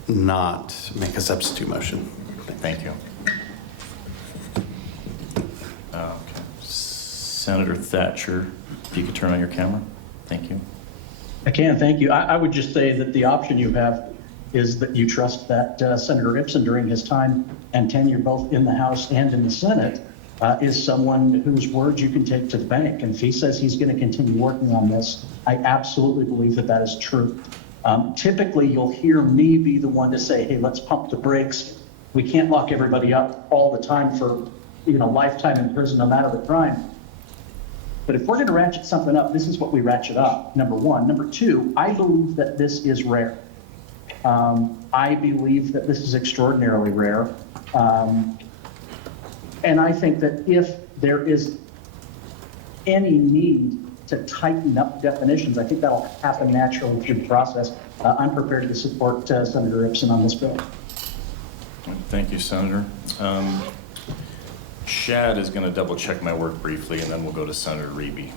not make a substitute motion. Thank you. Okay. Senator Thatcher, if you could turn on your camera. Thank you. I can, thank you. I would just say that the option you have is that you trust that Senator Ipsen, during his time and tenure both in the House and in the Senate, is someone whose words you can take to the bank. And if he says he's going to continue working on this, I absolutely believe that that is true. Typically, you'll hear me be the one to say, hey, let's pump the brakes. We can't lock everybody up all the time for lifetime in prison, no matter the crime. But if we're going to ratchet something up, this is what we ratchet up, number one. Number two, I believe that this is rare. I believe that this is extraordinarily rare. And I think that if there is any need to tighten up definitions, I think that'll happen naturally through the process. I'm prepared to support Senator Ipsen on this bill. Thank you, Senator. Shad is going to double check my work briefly, and then we'll go to Senator Reeby.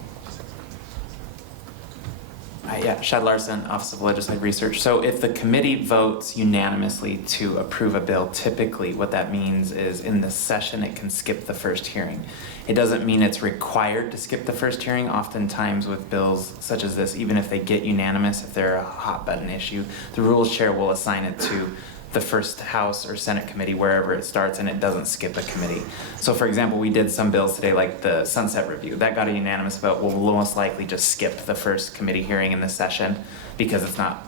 Yeah, Shad Larson, Office of Legislative Research. So if the committee votes unanimously to approve a bill, typically what that means is in the session it can skip the first hearing. It doesn't mean it's required to skip the first hearing. Oftentimes with bills such as this, even if they get unanimous, if they're a hot button issue, the rules chair will assign it to the first House or Senate committee, wherever it starts, and it doesn't skip a committee. So for example, we did some bills today like the sunset review. That got a unanimous vote. We'll most likely just skip the first committee hearing in this session because it's not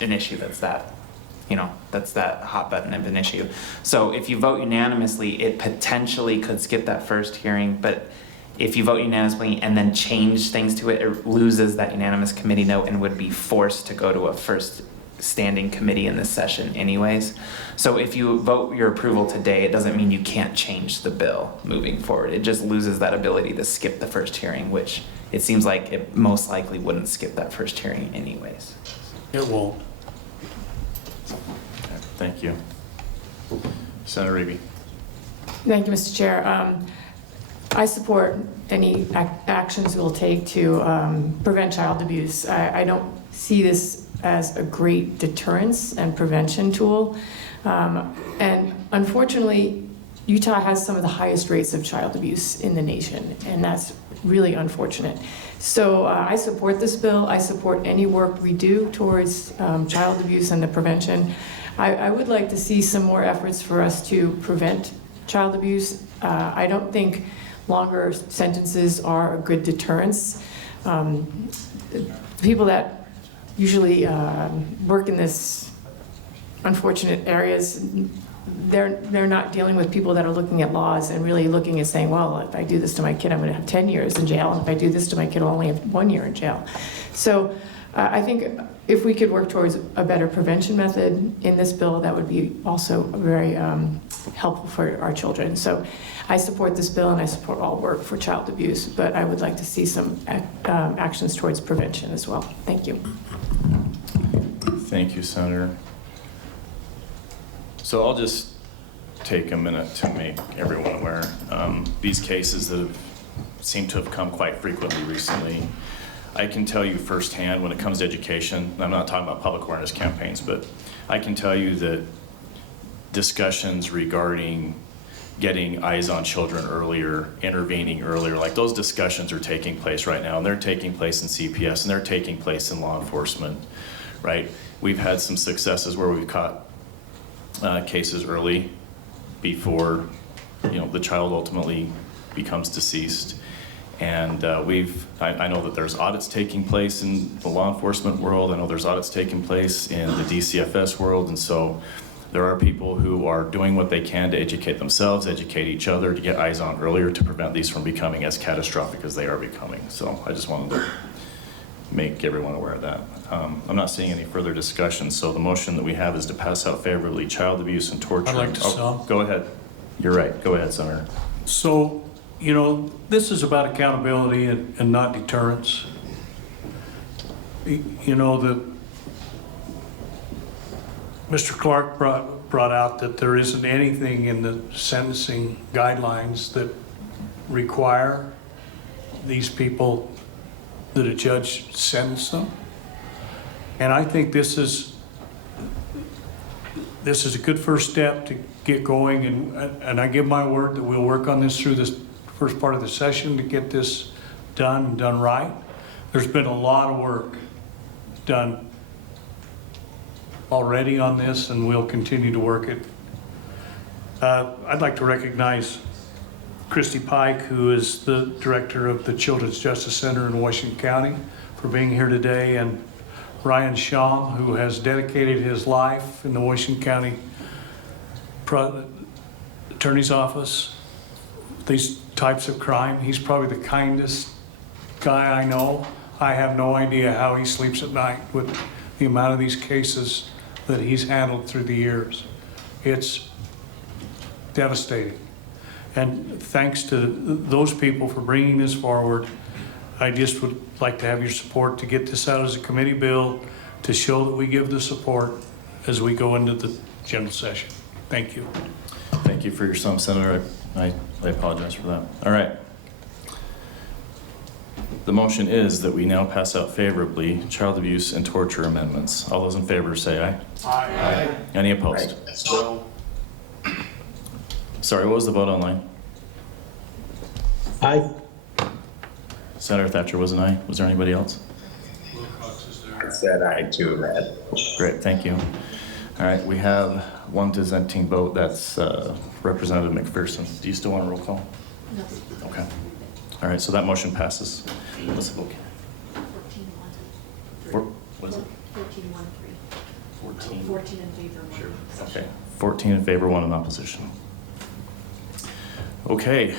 an issue that's that hot button of an issue. So if you vote unanimously, it potentially could skip that first hearing, but if you vote unanimously and then change things to it, it loses that unanimous committee note and would be forced to go to a first standing committee in this session anyways. So if you vote your approval today, it doesn't mean you can't change the bill moving forward. It just loses that ability to skip the first hearing, which it seems like it most likely wouldn't skip that first hearing anyways. It won't. Okay, thank you. Senator Reeby. Thank you, Mr. Chair. I support any actions we'll take to prevent child abuse. I don't see this as a great deterrence and prevention tool. And unfortunately, Utah has some of the highest rates of child abuse in the nation, and that's really unfortunate. So I support this bill. I support any work we do towards child abuse and the prevention. I would like to see some more efforts for us to prevent child abuse. I don't think longer sentences are a good deterrence. People that usually work in this unfortunate areas, they're not dealing with people that are looking at laws and really looking at saying, well, if I do this to my kid, I'm going to have 10 years in jail. And if I do this to my kid, I'll only have 1 year in jail. So I think if we could work towards a better prevention method in this bill, that would be also very helpful for our children. So I support this bill and I support all work for child abuse, but I would like to see some actions towards prevention as well. Thank you. Thank you, Senator. So I'll just take a minute to make everyone aware. These cases that seem to have come quite frequently recently, I can tell you firsthand when it comes to education, I'm not talking about public awareness campaigns, but I can tell you that discussions regarding getting eyes on children earlier, intervening earlier, like those discussions are taking place right now, and they're taking place in CPS, and they're taking place in law enforcement, right? We've had some successes where we've caught cases early before the child ultimately becomes deceased. And I know that there's audits taking place in the law enforcement world. I know there's audits taking place in the DCFS world. And so there are people who are doing what they can to educate themselves, educate each other, to get eyes on earlier to prevent these from becoming as catastrophic as they are becoming. So I just wanted to make everyone aware of that. I'm not seeing any further discussion. So the motion that we have is to pass out favorably child abuse and torture. I'd like to sum. Go ahead. You're right. Go ahead, Senator. So, you know, this is about accountability and not deterrence. You know, Mr. Clark brought out that there isn't anything in the sentencing guidelines that require these people that a judge sentence them. And I think this is a good first step to get going, and I give my word that we'll work on this through this first part of the session to get this done and done right. There's been a lot of work done already on this, and we'll continue to work it. I'd like to recognize Christy Pike, who is the director of the Children's Justice Center in Washington County, for being here today, and Ryan Sham, who has dedicated his life in the Washington County Attorney's Office. These types of crime, he's probably the kindest guy I know. I have no idea how he sleeps at night with the amount of these cases that he's handled through the years. It's devastating. And thanks to those people for bringing this forward. I just would like to have your support to get this out as a committee bill to show that we give the support as we go into the general session. Thank you. Thank you for your sum, Senator. I apologize for that. All right. The motion is that we now pass out favorably child abuse and torture amendments. All those in favor say aye. Aye. Any opposed? No. Sorry, what was the vote online? Aye. Senator Thatcher was an aye. Was there anybody else? I said aye too, man. Great, thank you. All right, we have one dissenting vote. That's Representative McPherson. Do you still want a roll call? No. Okay. All right, so that motion passes. What's the vote? 14-1-3. What is it? 14-1-3. 14 in favor, 1 in opposition. Okay, 14 in favor, 1 in opposition. Okay,